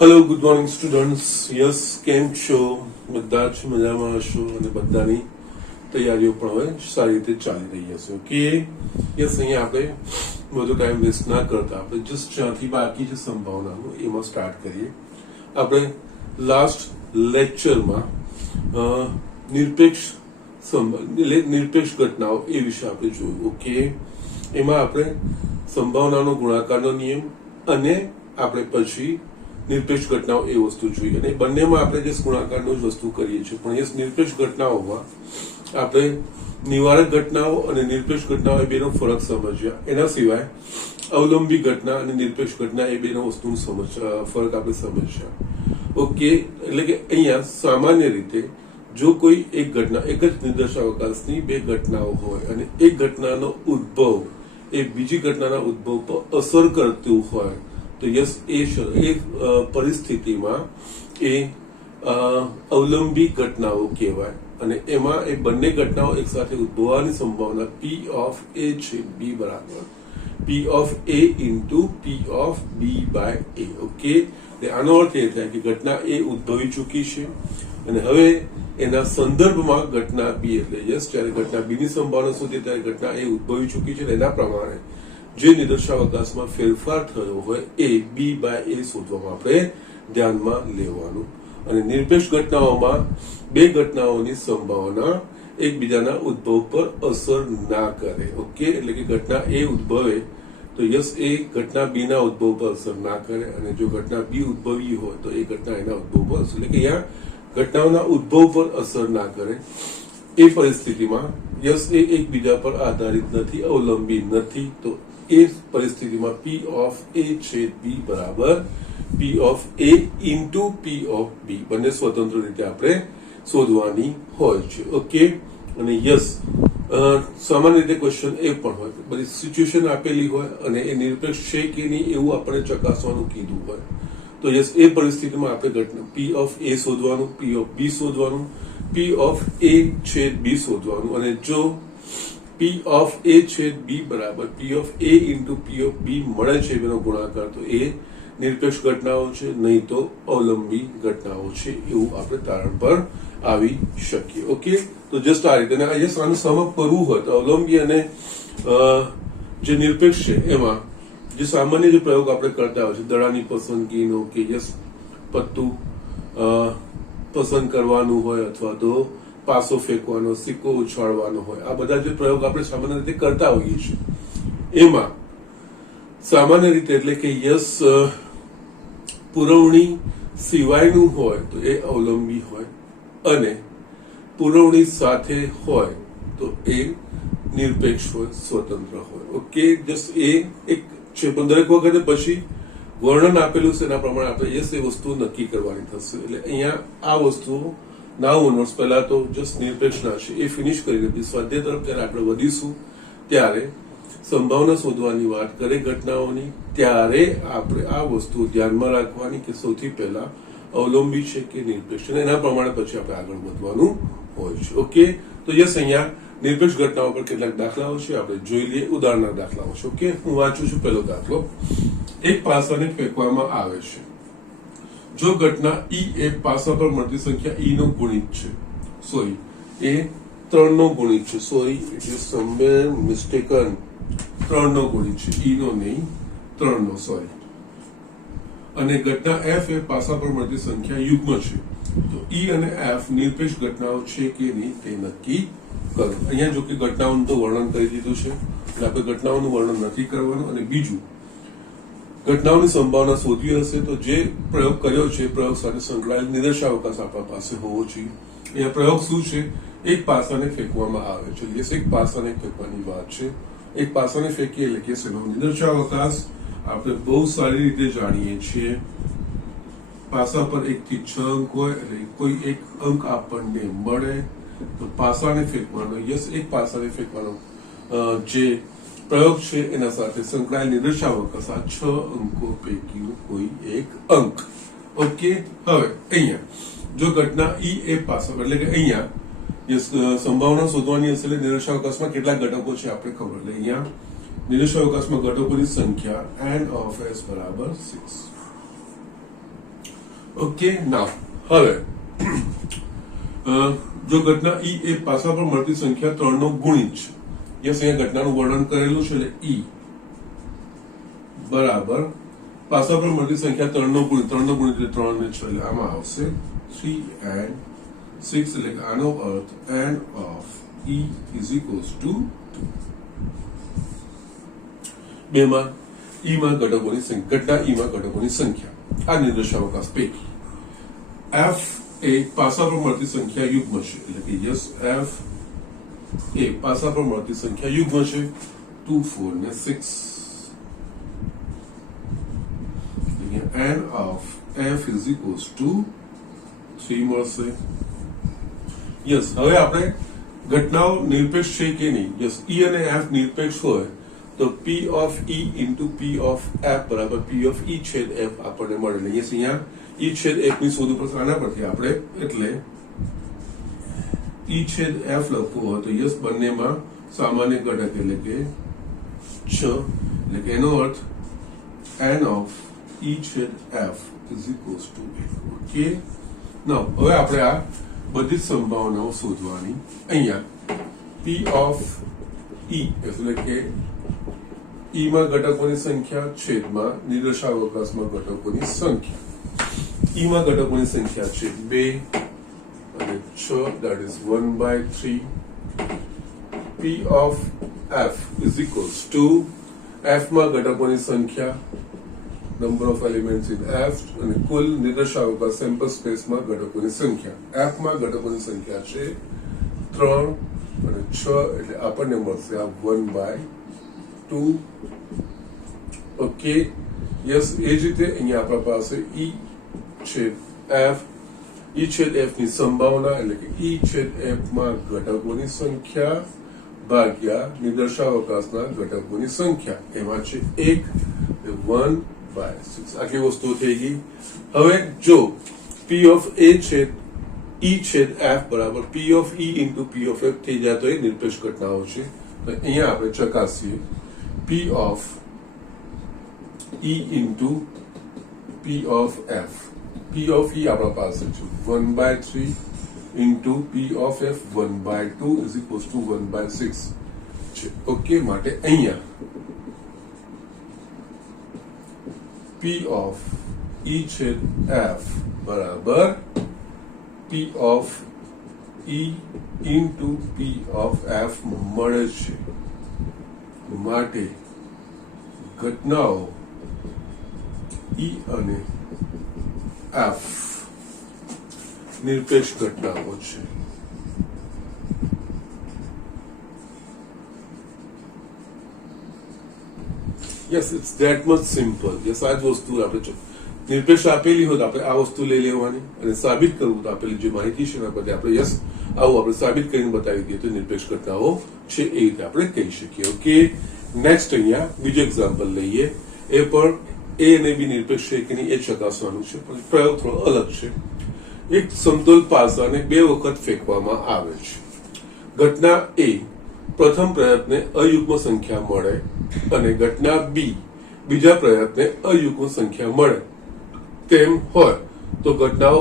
Hello, good morning students. Yes, કેમ છો? બધા જ મજામાં હશો અને બધાની તૈયારીઓ પણ હવે સારી રીતે ચાલી રહી હશે. ઓકે, યસ, અહીંયા આપણે બધો ટાઈમ વેસ્ટ ના કરતા આપણે જસ્ટ જ્યાંથી બાકી છે સંભાવનાનું એમાં સ્ટાર્ટ કરીએ. આપણે લાસ્ટ લેક્ચરમાં નિરપેક્ષ ઘટનાઓ એ વિશે આપણે જોયું. ઓકે, એમાં આપણે સંભાવનાનો ગુણાકારનો નિયમ અને આપણે પછી નિરપેક્ષ ઘટનાઓ એ વસ્તુ જોઈએ અને બંનેમાં આપણે જે ગુણાકારનો જ વસ્તુ કરીએ છીએ. પણ એ નિરપેક્ષ ઘટનાઓમાં આપણે નિવારક ઘટનાઓ અને નિરપેક્ષ ઘટનાઓ એ બેનો ફરક સમજ્યા. એના સિવાય અવલંબી ઘટના અને નિરપેક્ષ ઘટના એ બેનો વસ્તુનો ફરક આપણે સમજ્યા. ઓકે, એટલે કે અહીંયા સામાન્ય રીતે જો કોઈ એક ઘટના, એક જ નિર્દેશાવકાશની બે ઘટનાઓ હોય અને એક ઘટનાનો ઉદ્ભવ એ બીજી ઘટનાના ઉદ્ભવ પર અસર કરતું હોય તો યસ, એ પરિસ્થિતિમાં એ અવલંબી ઘટનાઓ કહેવાય અને એમાં એ બંને ઘટનાઓ એક સાથે ઉદ્ભવવાની સંભાવના P ઓફ A છે B બરાબર P of A into P of B by A. Okay, આનો અર્થ એ થાય કે ઘટના A ઉદ્ભવી ચૂકી છે અને હવે એના સંદર્ભમાં ઘટના B, એટલે યસ, જ્યારે ઘટના B ની સંભાવના શોધીએ ત્યારે ઘટના A ઉદ્ભવી ચૂકી છે. એના પ્રમાણે જે નિર્દેશાવકાશમાં ફેરફાર થયો હોય એ B બાય A શોધવામાં આપણે ધ્યાનમાં લેવાનું. અને નિરપેક્ષ ઘટનાઓમાં બે ઘટનાઓની સંભાવના એકબીજાના ઉદ્ભવ પર અસર ના કરે. ઓકે, એટલે કે ઘટના A ઉદ્ભવે તો યસ, એ ઘટના B ના ઉદ્ભવ પર અસર ના કરે અને જો ઘટના B ઉદ્ભવી હોય તો એ ઘટના એના ઉદ્ભવ પર અસર, એટલે કે અહીંયા ઘટનાઓના ઉદ્ભવ પર અસર ના કરે. એ પરિસ્થિતિમાં યસ, એ એકબીજા પર આધારિત નથી, અવલંબી નથી. તો એ પરિસ્થિતિમાં P ઓફ A છેદ B બરાબર P of A into P of B બંને સ્વતંત્ર રીતે આપણે શોધવાની હોય છે. ઓકે, અને યસ, સામાન્ય રીતે ક્વેશ્ચન એ પણ હોય, બધી સિચ્યુએશન આપેલી હોય અને એ નિરપેક્ષ છે કે નહીં એવું આપણે ચકાસવાનું કીધું હોય તો યસ, એ પરિસ્થિતિમાં આપણે ઘટના P ઓફ A શોધવાનું, P ઓફ B શોધવાનું, P ઓફ A છેદ B શોધવાનું અને જો P ઓફ A છેદ B બરાબર P of A into P of B મળે છે એનો ગુણાકાર તો એ નિરપેક્ષ ઘટનાઓ છે, નહીં તો અવલંબી ઘટનાઓ છે એવું આપણે તારણ પર આવી શકીએ. ઓકે, તો જસ્ટ આ રીતે આનું સમપ કરવું હોય તો અવલંબી અને જે નિરપેક્ષ છે એમાં જે સામાન્ય જે પ્રયોગ આપણે કરતા હોય છે, દડાની પસંદગીનો કે યસ, પત્તું પસંદ કરવાનું હોય અથવા તો પાસો ફેંકવાનો, સિક્કો ઉછાળવાનો હોય, આ બધા જે પ્રયોગ આપણે સામાન્ય રીતે કરતા હોઈએ છીએ એમાં સામાન્ય રીતે એટલે કે યસ, પુરવણી સિવાયનું હોય તો એ અવલંબી હોય અને પુરવણી સાથે હોય તો એ નિરપેક્ષ હોય, સ્વતંત્ર હોય. ઓકે, જસ્ટ એ એક છે. પણ દરેક વખતે પછી વર્ણન આપેલું છે એના પ્રમાણે આપણે યસ એ વસ્તુ નક્કી કરવાની થશે. એટલે અહીંયા આ વસ્તુ નાવ ઓનવર્ડ્સ પહેલા તો જસ્ટ નિરપેક્ષના છે એ ફિનિશ કરીને પછી સ્વાધ્યાય તરફ જ્યારે આપણે વધીશું ત્યારે સંભાવના શોધવાની વાત કરે ઘટનાઓની ત્યારે આપણે આ વસ્તુ ધ્યાનમાં રાખવાની કે સૌથી પહેલા અવલંબી છે કે નિરપેક્ષ છે, એના પ્રમાણે પછી આપણે આગળ વધવાનું હોય છે. ઓકે, તો યસ, અહીંયા નિરપેક્ષ ઘટનાઓ પર કેટલાક દાખલાઓ છે, આપણે જોઈ લઈએ. ઉદાહરણના દાખલાઓ છે. ઓકે, હું વાંચું છું. પહેલો દાખલો, એક પાસાને ફેંકવામાં આવે છે. જો ઘટના E એ પાસા પર મળતી સંખ્યા E નો ગુણિત છે, સોરી એ 3 નો ગુણિત છે, sorry it is somewhere mistaken, 3 નો ગુણિત છે, E નો નહીં 3 નો, સોરી. અને ઘટના F એ પાસા પર મળતી સંખ્યા યુગ્મ છે તો E અને F નિરપેક્ષ ઘટનાઓ છે કે નહીં તે નક્કી કરો. અહીંયા જો કે ઘટનાઓનું તો વર્ણન કરી દીધું છે એટલે આપણે ઘટનાઓનું વર્ણન નથી કરવાનું. અને બીજું, ઘટનાઓની સંભાવના શોધવી હશે તો જે પ્રયોગ કર્યો છે પ્રયોગ સાથે સંકળાયેલ નિર્દેશાવકાશ આપણા પાસે હોવો જોઈએ. અહીંયા પ્રયોગ શું છે? એક પાસાને ફેંકવામાં આવે છે. યસ, એક પાસાને ફેંકવાની વાત છે. એક પાસાને ફેંકીએ એટલે કે એનો નિર્દેશાવકાશ આપણે બહુ સારી રીતે જાણીએ છીએ. પાસા પર 1 થી 6 અંક હોય એટલે કોઈ એક અંક આપણને મળે તો પાસાને ફેંકવાનો. યસ, એક પાસાને ફેંકવાનો જે પ્રયોગ છે એના સાથે સંકળાયેલ નિર્દેશાવકાશ આ 6 અંકો પૈકીનો કોઈ એક અંક. ઓકે, હવે અહીંયા જો ઘટના E એ પાસા એટલે કે અહીંયા સંભાવના શોધવાની હશે એટલે નિર્દેશાવકાશમાં કેટલા ઘટકો છે આપણે ખબર. એટલે અહીંયા નિર્દેશાવકાશમાં ઘટકોની સંખ્યા n of s બરાબર 6. ઓકે નાવ હવે જો ઘટના ઈ એ પાસા પર મળતી સંખ્યા 3 નો ગુણિત છે. યસ, અહીંયા ઘટનાનું વર્ણન કરેલું છે એટલે ઈ બરાબર પાસા પર મળતી સંખ્યા 3 નો ગુણિત એટલે 3 ને 6 એટલે આમાં આવશે 3 and 6 એટલે કે આનો અર્થ n of e is equals to 2 માં ઈ માં ઘટકોની સંખ્યા ઘટના ઈ માં ઘટકોની સંખ્યા આ નિર્દેશાવકાશ પૈકી f એ પાસા પર મળતી સંખ્યા યુગ્મ છે એટલે કે યસ f એ પાસા પર મળતી સંખ્યા યુગ્મ છે 2 4 ને 6 n of f is equals to 3 મળશે. યસ, હવે આપણે ઘટનાઓ નિરપેક્ષ છે કે નહીં. યસ, e અને f નિરપેક્ષ હોય તો p of e into p of f બરાબર p of e છેદ f આપણને મળે. યસ, અહીંયા e છેદ f ની શોધ ઉપર આના પરથી આપણે એટલે e છેદ f લખવું હોય તો યસ બંનેમાં સામાન્ય ઘટક એટલે કે 6 એટલે કે એનો અર્થ n of e છેદ f is equals to 8. Okay, now હવે આપણે આ બધી સંભાવનાઓ શોધવાની. અહીંયા p of e એટલે કે e માં ઘટકોની સંખ્યા છેદમાં નિર્દેશાવકાશમાં ઘટકોની સંખ્યા. e માં ઘટકોની સંખ્યા છે 2 અને 6 that is 1/3. p of f is equals to f માં ઘટકોની સંખ્યા number of elements in f અને કુલ નિર્દેશાવકાશ સેમ્પલ સ્પેસમાં ઘટકોની સંખ્યા. f માં ઘટકોની સંખ્યા છે 3 અને 6 એટલે આપણને મળશે આ 1/2. ઓકે, યસ, એ જ રીતે અહીંયા આપણા પાસે e છેદ f ની સંભાવના એટલે કે e છેદ f માં ઘટકોની સંખ્યા ભાગ્યા નિર્દેશાવકાશના ઘટકોની સંખ્યા એમાં છે 1 1/6. આટલી વસ્તુઓ થઈ ગઈ. હવે જો p of a છેદ e છેદ f બરાબર p of e into p of f થઈ જાય તો એ નિરપેક્ષ ઘટનાઓ છે. તો અહીંયા આપણે ચકાસીએ p of e into p of f. p of e આપણા પાસે છે 1/3 into p of f 1/2 is equals to 1/6 છે. ઓકે, માટે અહીંયા p of e છેદ f બરાબર p of e into p of f મળે છે. માટે ઘટનાઓ e અને f નિરપેક્ષ ઘટનાઓ છે. Yes, it's that much simple. Yes, આ જ વસ્તુ આપણે નિરપેક્ષ આપેલી હોય તો આપણે આ વસ્તુ લઈ લેવાની અને સાબિત કરવું તો આપેલી જે માહિતી છે એના બદલે આપણે યસ આવું આપણે સાબિત કરીને બતાવી દઈએ તો નિરપેક્ષ ઘટનાઓ છે એ રીતે આપણે કહી શકીએ. ઓકે, નેક્સ્ટ અહીંયા બીજું એક્ઝામ્પલ લઈએ. એ પણ એ અને બી નિરપેક્ષ છે કે નહીં એ ચકાસવાનું છે, પણ પ્રયોગ થોડો અલગ છે. એક સમતોલ પાસાને 2 વખત ફેંકવામાં આવે છે. ઘટના એ પ્રથમ પ્રયત્ને અયુગ્મ સંખ્યા મળે અને ઘટના બી બીજા પ્રયત્ને અયુગ્મ સંખ્યા મળે તેમ હોય તો ઘટનાઓ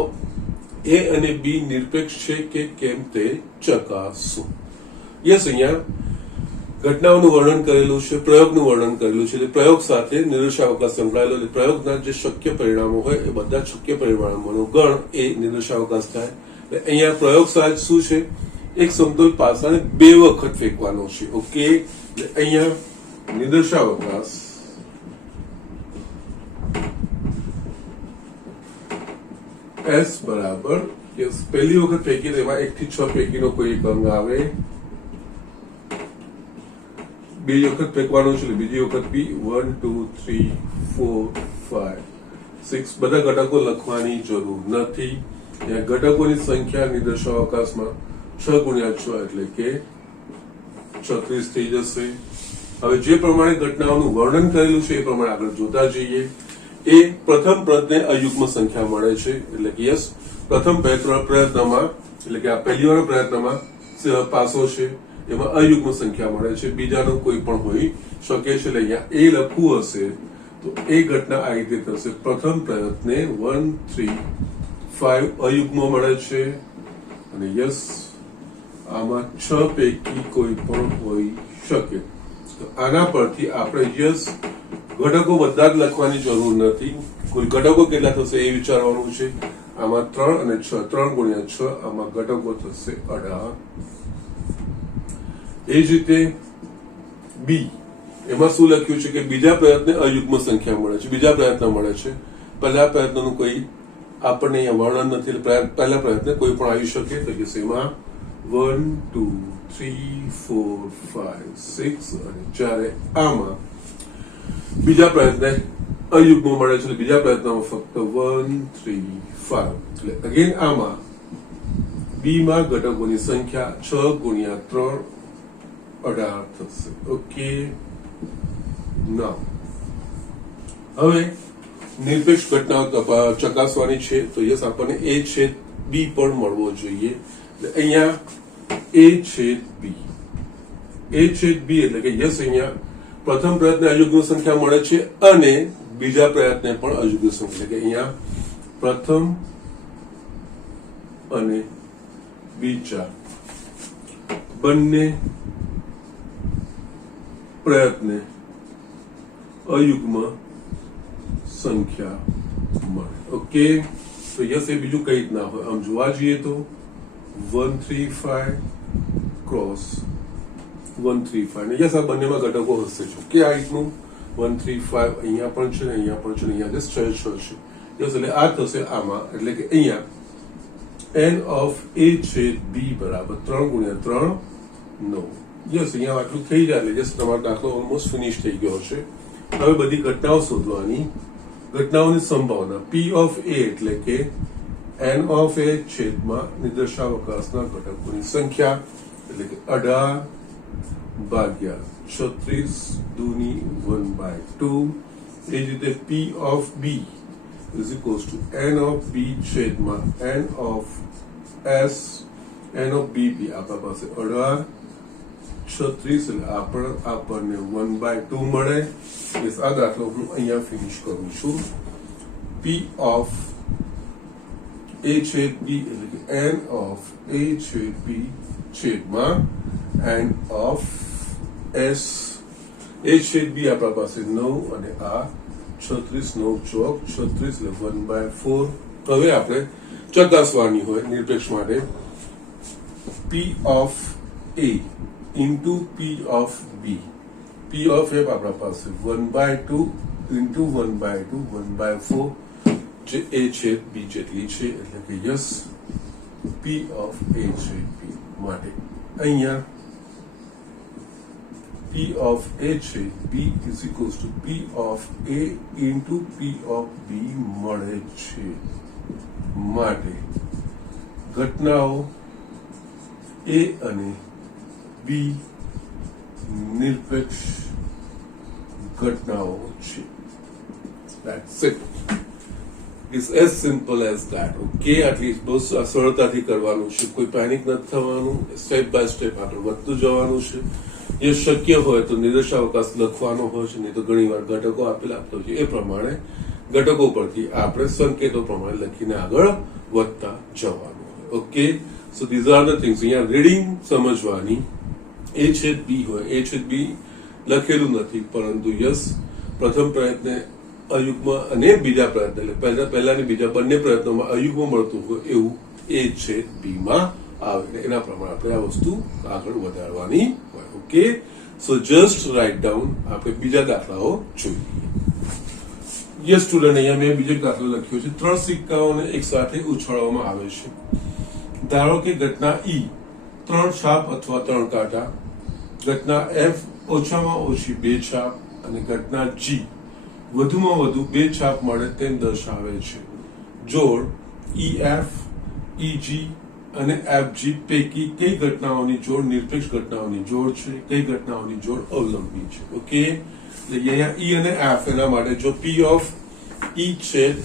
એ અને બી નિરપેક્ષ છે કે કેમ તે ચકાસો. યસ, અહીંયા ઘટનાઓનું વર્ણન કરેલું છે, પ્રયોગનું વર્ણન કરેલું છે. પ્રયોગ સાથે નિર્દેશાવકાશ સંકળાયેલો એટલે પ્રયોગના જે શક્ય પરિણામો હોય એ બધા શક્ય પરિણામોનો ગણ એ નિર્દેશાવકાશ થાય. એટલે અહીંયા પ્રયોગ સાથ શું છે? એક સમતોલ પાસાને 2 વખત ફેંકવાનો છે. ઓકે, એટલે અહીંયા નિર્દેશાવકાશ s બરાબર પહેલી વખત ફેંકી તેમાં 1 થી 6 પૈકીનો કોઈ એક અંક આવે, બીજી વખત ફેંકવાનો છે બીજી વખત બી 1 2 3 4 5 6 બધા ઘટકો લખવાની જરૂર નથી. ઘટકોની સંખ્યા નિર્દેશાવકાશમાં 6 ગુણ્યા 6 એટલે કે 36 થઈ જશે. હવે જે પ્રમાણે ઘટનાઓનું વર્ણન કરેલું છે એ પ્રમાણે આગળ જોતા જઈએ. એ પ્રથમ પ્રયત્ને અયુગ્મ સંખ્યા મળે છે એટલે કે યસ પ્રથમ પ્રયત્નમાં એટલે કે આ પહેલી વાર પ્રયત્નમાં પાસો છે એમાં અયુગ્મ સંખ્યા મળે છે, બીજાનો કોઈ પણ હોઈ શકે છે. એટલે અહીંયા એ લખવું હશે તો એ ઘટના આ રીતે થશે. પ્રથમ પ્રયત્ને 1 3 5 અયુગ્મ મળે છે અને યસ આમાં 6 પૈકી કોઈ પણ હોઈ શકે. તો આના પરથી આપણે યસ ઘટકો બધા જ લખવાની જરૂર નથી. કોઈ ઘટકો કેટલા થશે એ વિચારવાનું છે. આમાં 3 અને 6, 3 ગુણ્યા 6, આમાં ઘટકો થશે 18. એ જ રીતે બી, એમાં શું લખ્યું છે કે બીજા પ્રયત્ને અયુગ્મ સંખ્યા મળે છે, બીજા પ્રયત્ન મળે છે. પહેલા પ્રયત્નનું કોઈ આપણને અહીંયા વર્ણન નથી, એટલે પહેલા પ્રયત્ન કોઈ પણ આવી શકે. તો કે એમાં 1 2 3 4 5 6 અને જ્યારે આમાં બીજા પ્રયત્ને અયુગ્મ મળે છે, બીજા પ્રયત્નમાં ફક્ત 1 3 5. એટલે અગેન આમાં બી માં ઘટકોની સંખ્યા 6 ગુણ્યા 3 18 થશે. ઓકે, નાઉ હવે નિરપેક્ષ ઘટનાઓ ચકાસવાની છે. તો યસ આપણને એ છેદ બી પણ મળવો જોઈએ. અહીંયા એ છેદ બી, એ છેદ બી એટલે કે યસ અહીંયા પ્રથમ પ્રયત્ને અયુગ્મ સંખ્યા મળે છે અને બીજા પ્રયત્ને પણ અયુગ્મ સંખ્યા, એટલે કે અહીંયા પ્રથમ અને બીજા બંને પ્રયત્ને અયુગ્મ સંખ્યા મળે. ઓકે, તો યસ એ બીજું કઈ જ ના હોય. આમ જોવા જઈએ તો 135 ક્રોસ 135, યસ આ બંનેમાં ઘટકો હશે જ. ઓકે, આ રીતનું 135 અહીંયા પણ છે, અહીંયા પણ છે, અહીંયા જસ્ટ 6 છે. યસ એટલે આ થશે આમાં, એટલે કે અહીંયા n ઓફ a છેદ b બરાબર 3 ગુણ્યા 3 9. યસ અહીંયા આટલું થઈ જાય એટલે યસ તમારો દાખલો ઓલમોસ્ટ ફિનિશ થઈ ગયો છે. હવે બધી ઘટનાઓ શોધવાની. ઘટનાઓની સંભાવના p ઓફ a એટલે કે n ઓફ a છેદમાં નિર્દેશાવકાશના ઘટકોની સંખ્યા, એટલે કે 18 ભાગ્યા 36 દુની 1/2. એ જ રીતે p of b is equals to n of b છેદમાં n of s, n of b બી આપણા પાસે 18 36 એટલે આપણને 1/2 મળે. આ દાખલો હું અહીંયા ફિનિશ કરું છું. p of a છેદ b એટલે કે n of a છેદ b છેદમાં n of s, a છેદ b આપણા પાસે 9 અને આ 36 9 ચોક 36 એટલે 1/4. હવે આપણે ચકાસવાની હોય નિરપેક્ષ માટે p of a into p of b. p of a આપણા પાસે 1/2 into 1/2 1/4 જે a છેદ b જેટલી છે, એટલે કે યસ p of a છેદ b માટે અહીંયા p of a છેદ b is equals to p of a into p of b મળે છે. માટે ઘટનાઓ a અને b નિરપેક્ષ ઘટનાઓ છે. That's it. It's as simple as that. Okay, at least બહુ સરળતાથી કરવાનું છે, કોઈ પેનિક નથી થવાનું. સ્ટેપ બાય સ્ટેપ આગળ વધતું જવાનું છે. જે શક્ય હોય તો નિર્દેશાવકાશ લખવાનો હોય છે, નહીં તો ઘણી વાર ઘટકો આપેલા આપતો છે, એ પ્રમાણે ઘટકો પરથી આપણે સંકેતો પ્રમાણે લખીને આગળ વધતા જવાનું હોય. Okay, so these are the things. અહીંયા રીડિંગ સમજવાની. એ છેદ બી હોય, એ છેદ બી લખેલું નથી, પરંતુ યસ પ્રથમ પ્રયત્ને અયુગ્મ અને બીજા પ્રયત્ન એટલે પહેલાની બીજા બંને પ્રયત્નોમાં અયુગ્મ મળતું હોય એવું એ છેદ બી માં આવે. એના પ્રમાણે આપણે આ વસ્તુ આગળ વધારવાની હોય. ઓકે, સો જસ્ટ રાઇટ ડાઉન. આપણે બીજા દાખલાઓ જોઈએ. યસ સ્ટુડન્ટ, અહીંયા મેં બીજો દાખલો લખ્યો છે. 3 સિક્કાઓને એક સાથે ઉછાળવામાં આવે છે. ધારો કે ઘટના ઈ 3 છાપ અથવા 3 કાંટા, ઘટના એફ ઓછામાં ઓછી 2 છાપ અને ઘટના જી વધુમાં વધુ 2 છાપ મળે તેમ દર્શાવે છે. જોડ EF, EG અને FG પૈકી કઈ ઘટનાઓની જોડ નિરપેક્ષ ઘટનાઓની જોડ છે, કઈ ઘટનાઓની જોડ અવલંબી છે. ઓકે, એટલે અહીંયા E અને F, એના માટે જો P of E છેદ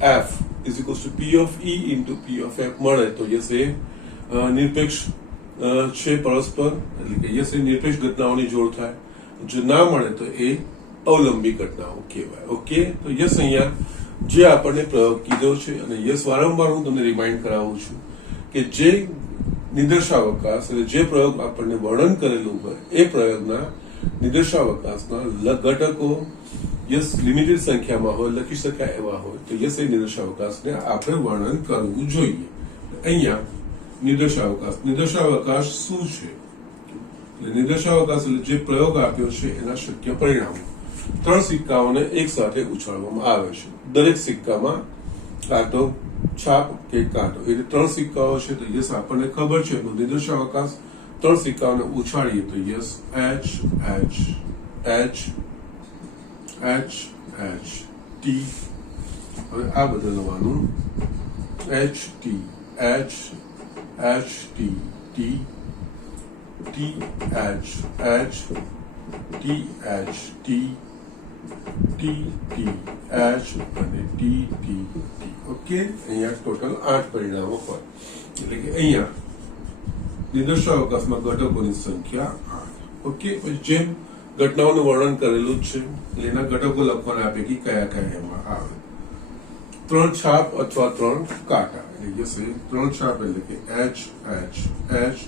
F is equals to P of E into P of F મળે તો યસ એ નિરપેક્ષ છે પરસ્પર, એટલે કે યસ એ નિરપેક્ષ ઘટનાઓની જોડ થાય. જો ના મળે તો એ અવલંબી ઘટનાઓ કહેવાય. ઓકે, તો યસ અહીંયા જે આપણને પ્રયોગ કીધો છે અને યસ વારંવાર હું તમને રિમાઇન્ડ કરાવું છું કે જે નિદર્શાવકાશ એટલે જે પ્રયોગ આપણને વર્ણન કરેલું હોય એ પ્રયોગના નિદર્શાવકાશના ઘટકો યસ લિમિટેડ સંખ્યામાં હોય લખી શકાય એવા હોય તો યસ એ નિદર્શાવકાશને આપણે વર્ણન કરવું જોઈએ. અહીંયા નિદર્શાવકાશ શું છે? નિદર્શાવકાશ એટલે જે પ્રયોગ આપ્યો છે એના શક્ય પરિણામો. 3 સિક્કાઓને એક સાથે ઉછાળવામાં આવે છે. દરેક સિક્કામાં કાં તો છાપ કે કાંટો એટલે 3 સિક્કાઓ છે તો યસ આપણને ખબર છે એનો નિદર્શાવકાશ 3 સિક્કાઓને ઉછાળીએ તો yes H H H H H T. હવે આ બદલવાનું H T H H T T T H H T H T T T H અને T T T. ઓકે, અહીંયા ટોટલ 8 પરિણામો હોય એટલે કે અહીંયા નિદર્શાવકાશમાં ઘટકોની સંખ્યા 8. ઓકે, પછી જેમ ઘટનાઓનું વર્ણન કરેલું જ છે એટલે એના ઘટકો લખવાના આપે કે કયા કયા એમાં આવે. 3 છાપ અથવા 3 કાંટા એટલે જશે 3 છાપ એટલે કે H H H,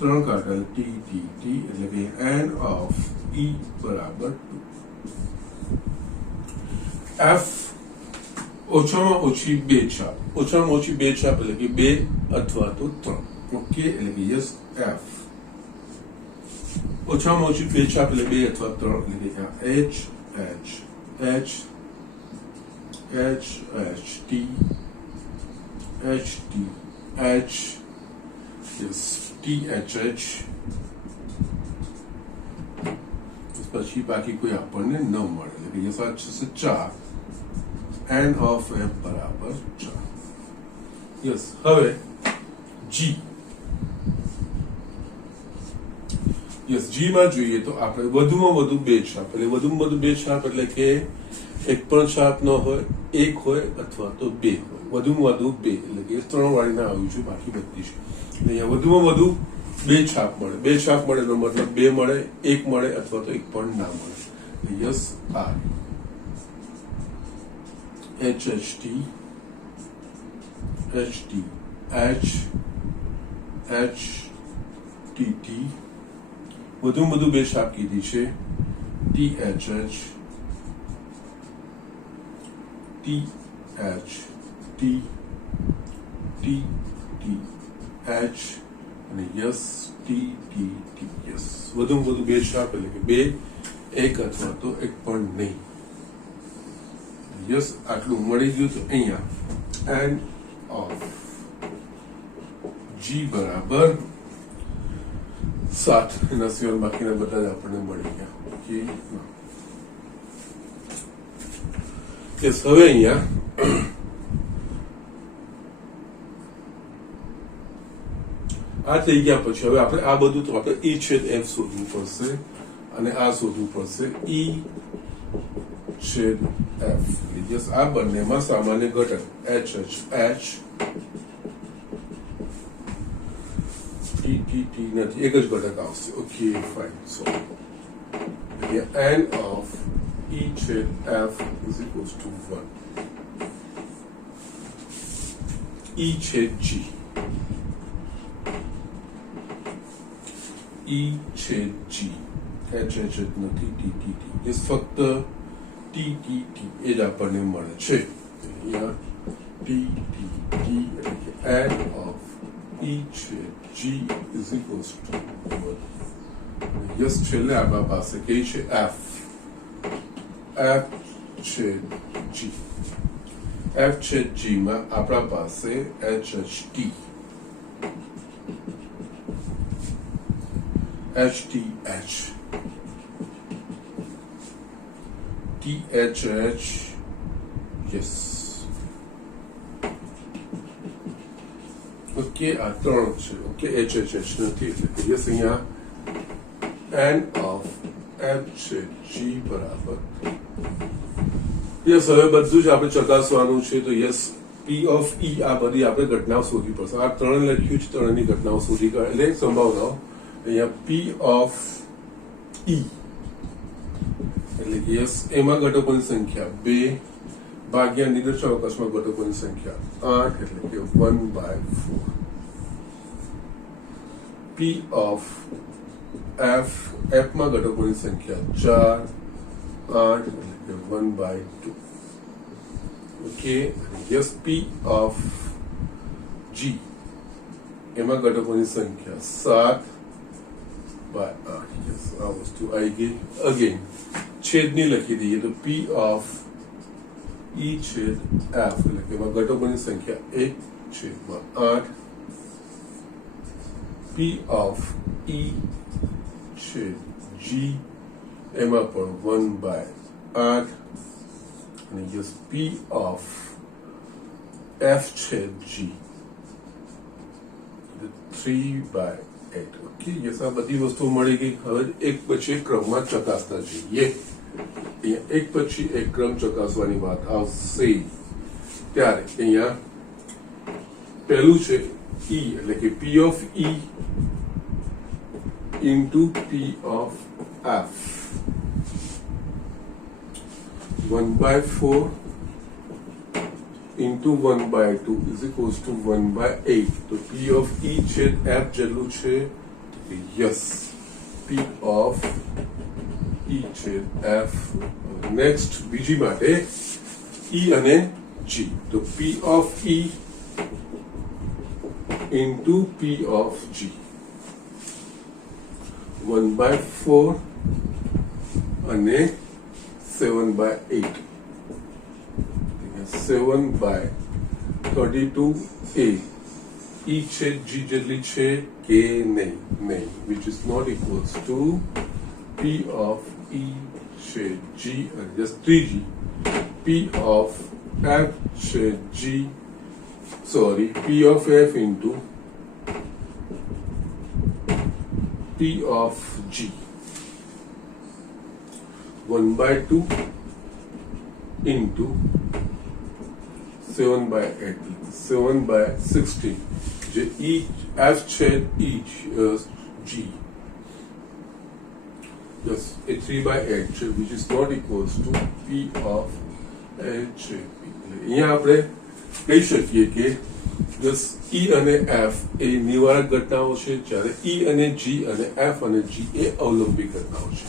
3 કાંટા એટલે T T T એટલે કે N of E બરાબર 2. F ઓછામાં ઓછી 2 છાપ, ઓછામાં ઓછી 2 છાપ એટલે કે 2 અથવા તો 3. ઓકે, એટલે કે યસ F ઓછામાં ઓછી 2 છાપ એટલે 2 અથવા 3 એટલે કે H H H H H T H T H yes T H H. પછી બાકી કોઈ આપણને ન મળે એટલે કે યસ આ છે 4. N of F બરાબર 4. યસ, હવે G. યસ, G માં જોઈએ તો આપણે વધુમાં વધુ 2 છાપ એટલે વધુમાં વધુ 2 છાપ એટલે કે એક પણ છાપ ન હોય, એક હોય અથવા તો 2 હોય. વધુમાં વધુ 2 એટલે કે 3 વાળી ના આવ્યું છે, બાકી બધી છે. અહીંયા વધુમાં વધુ 2 છાપ મળે. 2 છાપ મળે એનો મતલબ 2 મળે, 1 મળે અથવા તો 1 પણ ના મળે. Yes R H H T H T H H T T. વધુમાં વધુ 2 છાપ કીધી છે T H H T H T T T H અને yes T T T. Yes, વધુમાં વધુ 2 છાપ એટલે કે 2, 1 અથવા તો 1 પણ નહીં. યસ, આટલું મળી ગયું તો અહીંયા N of G બરાબર 7. એના સિવાય બાકીના બધા જ આપણને મળી ગયા. ઓકે, યસ, હવે અહીંયા આ થઈ ગયા પછી હવે આપણે આ બધું તો આપણે E છેદ F શોધવું પડશે અને આ શોધવું પડશે E છેદ F. યસ, આ બંનેમાં સામાન્ય ઘટક H H H T T T નથી, એક જ ઘટક આવશે. Okay, fine. So N of E છેદ F is equals to 1. E છેદ G, E છેદ G, H H નથી, T T T. યસ, ફક્ત T T T એ જ આપણને મળે છે. અહીંયા T T T એટલે કે N of E છેદ G is equals to 1. Yes, છેલ્લે આપણા પાસે કઈ છે F. F છેદ G. F છેદ G માં આપણા પાસે H H T H T H T H H. Yes, okay, આ 3 છે. ઓકે, H H H નથી એટલે યસ અહીંયા N of F છેદ G બરાબર. યસ, હવે બધું જ આપણે ચકાસવાનું છે તો યસ P of E આ બધી આપણે ઘટનાઓ શોધવી પડશે. આ 3 લખ્યું છે, 3ની ઘટનાઓ શોધી કાઢે એટલે સંભાવનાઓ. અહીંયા P of E એટલે કે યસ એમાં ઘટકોની સંખ્યા 2 ભાગ્યા નિર્દેશાવકાશમાં ઘટકોની સંખ્યા 8 એટલે કે 1/4 p of f માં ઘટકોની સંખ્યા 4 8 એટલે કે 1/2 okay yes p of g એમાં ઘટકોની સંખ્યા 7/8 યસ આ વસ્તુ આવી ગઈ અગેન છેદની લખી દઈએ તો p of e છેદ f એટલે કે એમાં ઘટકોની સંખ્યા 1/8 p of e છેદ g એમાં પણ 1/8 અને યસ p of f છેદ g 3/8 ઓકે યસ આ બધી વસ્તુઓ મળી ગઈ હવે એક પછી એક ક્રમમાં ચકાસતા જઈએ અહીંયા એક પછી એક ક્રમ ચકાસવાની વાત આવશે ત્યારે અહીંયા પહેલું છે e એટલે કે p of e into p of f 1/4 into 1/2 is equals to 1/8 તો p of e છેદ f જેટલું છે યસ p of e છેદ f નેક્સ્ટ બીજી માટે e અને g તો p of e into p of g 1/4 અને 7/8 7/32a e છેદ g જેટલી છે કે નહીં which is not equals to p of e છેદ g and just 3g p of f છેદ g sorry p of f into p of g 1/2 into 7/8 7/16 જે e f છેદ e g yes a 3/8 છે which is not equals to p of a છેદ p અહીંયા આપણે કહી શકીએ કે બસ e અને f એ નિવારક ઘટનાઓ છે જ્યારે e અને g અને f અને g એ અવલંબી ઘટનાઓ છે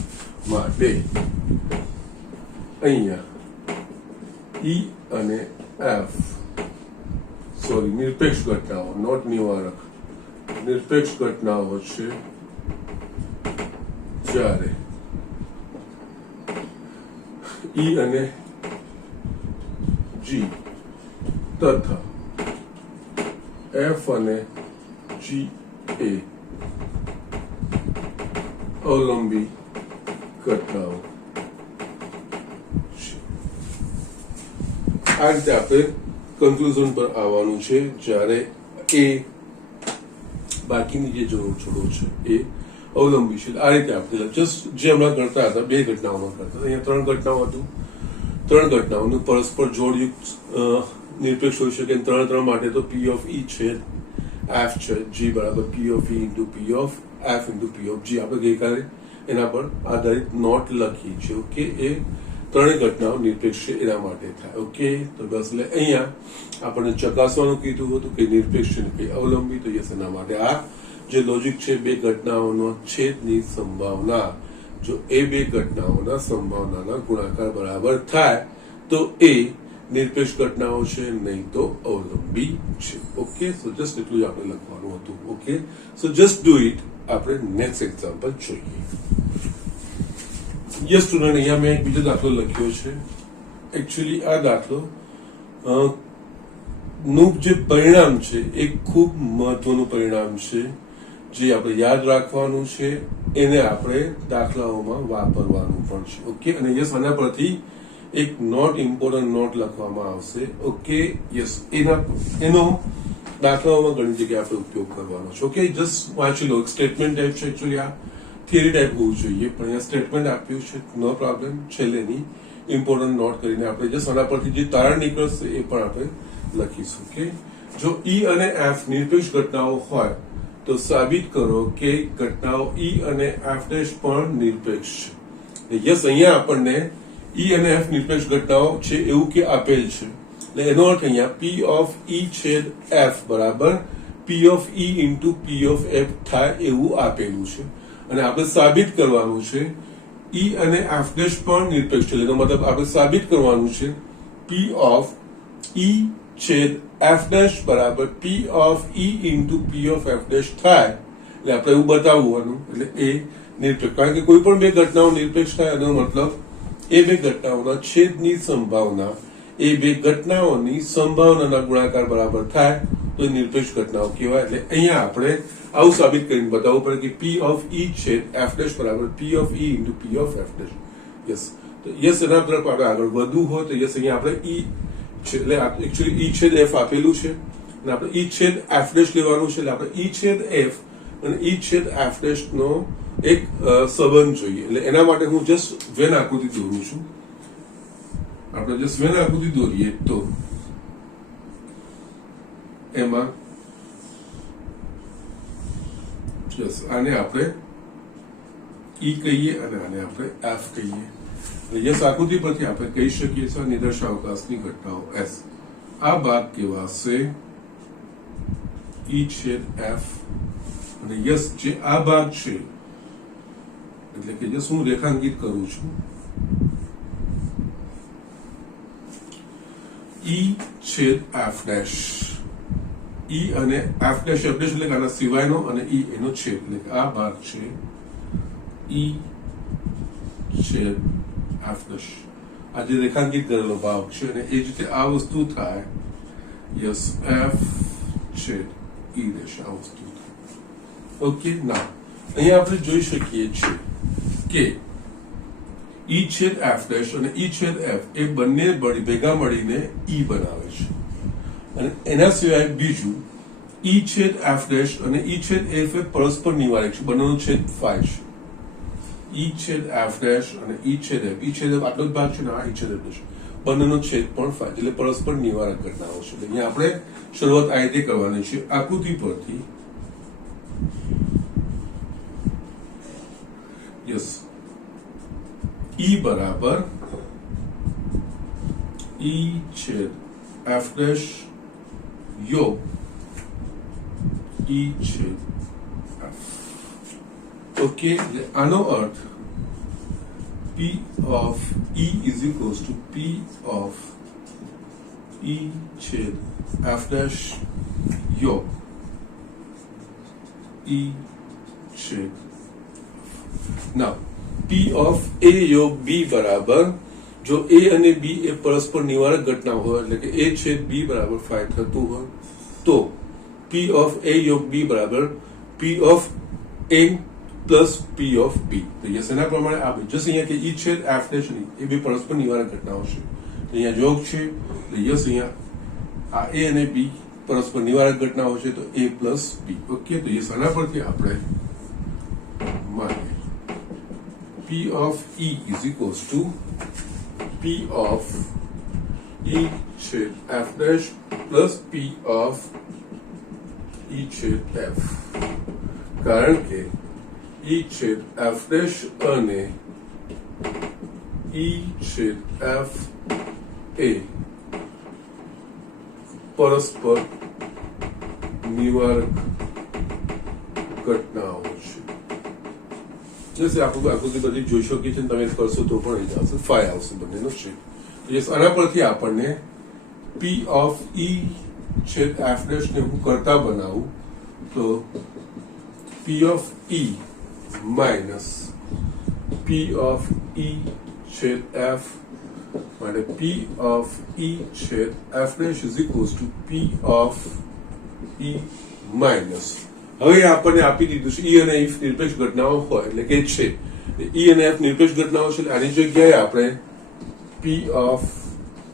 માટે અહીંયા e અને f સોરી નિરપેક્ષ ઘટનાઓ નોટ નિવારક નિરપેક્ષ ઘટનાઓ છે જ્યારે e અને g તથા f અને g એ અવલંબી ઘટનાઓ છે આ રીતે આપણે કન્ક્લુઝન પર આવવાનું છે જ્યારે એ બાકીની જે જોડો છે એ અવલંબી છે આ રીતે આપણે જસ્ટ જે હમણાં કરતા હતા બે ઘટનાઓમાં કરતા હતા અહીંયા ત્રણ ઘટનાઓ હતું ત્રણ ઘટનાઓનું પરસ્પર જોડયુક્ત નિરપેક્ષ હોઈ શકે ત્રણ માટે તો p of e છેદ f છે g બરાબર p of e into p of f into p of g આપણે ગઈકાલે એના પર આધારિત નોટ લખી છે ઓકે એ ત્રણેય ઘટનાઓ નિરપેક્ષ છે એના માટે થાય ઓકે તો બસ એટલે અહીંયા આપણને ચકાસવાનું કીધું હતું કે નિરપેક્ષ છે કે અવલંબી તો યસ એના માટે આ જે લોજિક છે બે ઘટનાઓનો છેદની સંભાવના જો એ બે ઘટનાઓના સંભાવનાના ગુણાકાર બરાબર થાય તો એ નિરપેક્ષ ઘટનાઓ છે નહીં તો અવલંબી છે ઓકે સો જસ્ટ એટલું જ આપણે લખવાનું હતું okay so just do it આપણે નેક્સ્ટ એક્ઝામ્પલ જોઈએ યસ સ્ટુડન્ટ અહીંયા મેં એક બીજો દાખલો લખ્યો છે એકચ્યુઅલી આ દાખલો નું જે પરિણામ છે એ ખૂબ મહત્વનું પરિણામ છે જે આપણે યાદ રાખવાનું છે એને આપણે દાખલાઓમાં વાપરવાનું પણ છે ઓકે અને યસ આના પરથી એક નોટ ઇમ્પોર્ટન્ટ નોટ લખવામાં આવશે ઓકે યસ એનો દાખલાઓમાં ઘણી જગ્યાએ આપણે ઉપયોગ કરવાનો છે ઓકે જસ્ટ વાંચી લો સ્ટેટમેન્ટ ટાઈપ છે એકચ્યુઅલી આ થિયરી ટાઈપ હોવું જોઈએ પણ અહીંયા સ્ટેટમેન્ટ આપ્યું છે નો પ્રોબ્લેમ છેલ્લેની ઇમ્પોર્ટન્ટ નોટ કરીને આપણે જસ્ટ આના પરથી જે તારણ નીકળશે એ પણ આપણે લખીશું કે જો E અને F નિરપેક્ષ ઘટનાઓ હોય તો સાબિત કરો કે ઘટનાઓ E અને F' પણ નિરપેક્ષ છે યસ અહીંયા આપણને ઈ અને એફ નિરપેક્ષ ઘટનાઓ છે એવું કે આપેલ છે, એટલે એનો અર્થ અહીંયા પી ઓફ ઈ છેદ એફ બરાબર P of E into P of F થાય એવું આપેલું છે, અને આપણે સાબિત કરવાનું છે ઈ અને એફ ડેશ પણ નિરપેક્ષ છે, એનો મતલબ આપણે સાબિત કરવાનું છે પી ઓફ ઈ છેદ એફ ડેશ બરાબર P of E into P of F dash થાય, એટલે આપણે એવું બતાવવાનું, એટલે એ નિરપેક્ષ, કારણ કે કોઈ પણ બે ઘટનાઓ નિરપેક્ષ થાય એનો મતલબ એ બે ઘટનાઓના છેદની સંભાવના એ બે ઘટનાઓની સંભાવનાના ગુણાકાર બરાબર થાય તો એ નિરપેક્ષ ઘટનાઓ કહેવાય. એટલે અહીંયા આપણે આવું સાબિત કરીને બતાવવું પડે કે પી ઓફ ઈ છેદ એફ ડેશ બરાબર P of E into P of F dash. Yes, તો યસ એના તરફ આપણે આગળ વધવું હોય તો યસ અહીંયા આપણે ઈ એટલે એકચ્યુઅલી ઈ છેદ એફ આપેલું છે અને આપણે ઈ છેદ એફ ડેશ લેવાનું છે, એટલે આપણે ઈ છેદ એફ અને ઈ છેદ એફ ડેશ નો એક સંબંધ જોઈએ. એટલે એના માટે હું જસ્ટ વેન આકૃતિ દોરું છું. આપણે જસ્ટ વેન આકૃતિ દોરીએ તો એમાં યસ આને આપણે ઈ કહીએ અને આને આપણે એફ કહીએ. યસ આકૃતિ પરથી આપણે કહી શકીએ છીએ નિદર્શાવકાશની ઘટનાઓ એસ. આ ભાગ કહેવાશે ઈ છેદ એફ, અને યસ જે આ ભાગ છે એટલે કે જસ્ટ હું રેખાંકિત કરું છું ઈ છેદ એફ ડેશ, ઈ અને એફ ડેશ એટલે કે આના સિવાયનો અને ઈ એનો છેદ, એટલે કે આ ભાગ છે ઈ છેદ એફ ડેશ, આ જે રેખાંકિત કરેલો ભાગ છે, અને એ જ રીતે આ વસ્તુ થાય યસ એફ છેદ ઈ ડેશ, આ વસ્તુ થાય. ઓકે, ના અહીંયા આપણે જોઈ શકીએ છીએ કે ઈ છેદ એફ ડેશ અને ઈ છેદ એફ એ બંને ભેગા મળીને ઈ બનાવે છે, અને એના સિવાય બીજું ઈ છેદ એફ ડેશ અને ઈ છેદ એફ એ પરસ્પર નિવારક છે, બંનેનો છેદ ફાય છે. ઈ છેદ એફ ડેશ અને ઈ છેદ એફ, ઈ છેદ એફ આટલો જ ભાગ છે ને આ ઈ છેદ એફ ડેશ, બંનેનો છેદ પણ ફાય, એટલે પરસ્પર નિવારક ઘટનાઓ છે. અહીંયા આપણે શરૂઆત આ રીતે કરવાની છે આકૃતિ પરથી. યસ, ઈ બરાબર ઈ છેદ એફ ડેશ યોગ ઈ છેદ એફ. ઓકે, એટલે આનો અર્થ P of E is equals to P of E છેદ એફ ડેશ યોગ ઈ છેદ. નાઉ પી ઓફ એ યોગ બી બરાબર, જો એ અને બી એ પરસ્પર નિવારક ઘટના હોય એટલે કે એ છેદ બી બરાબર ફાય થતું હોય તો પી ઓફ એ યોગ બી બરાબર P of A plus P of B. તો યસ એના પ્રમાણે આ જસ્ટ અહીંયા કે ઈ છેદ એફ ડેશ એ બે પરસ્પર નિવારક ઘટનાઓ છે, અહીંયા જોગ છે, તો યસ અહીંયા આ એ અને બી પરસ્પર નિવારક ઘટનાઓ છે તો એ પ્લસ બી. ઓકે, તો યસ આના પરથી આપણે માનીએ P of E is equals to P of E છેદ F dash plus P of E છેદ F, કારણ કે E છેદ F dash અને E છેદ F એ પરસ્પર નિવારક ઘટનાઓ છે. જैसे આપણે આકૃતિ બધી જોઈ શકીએ છીએ, તમે કરશો તો પણ એ આવશે ફાય આવશે બંનેનો છે. યસ, આના પરથી આપણને પી ઓફ ઈ છેદ એફ ડેશ ને હું કરતા બનાવું તો P of E minus P of E છેદ એફ માટે પી ઓફ ઈ છેદ F dash is equals to P of E minus. હવે આપણને આપી દીધું છે ઈ અને એફ નિરપેક્ષ ઘટનાઓ હોય એટલે કે છે ઈ અને એફ નિરપેક્ષ ઘટનાઓ છે, આની જગ્યાએ આપણે પી of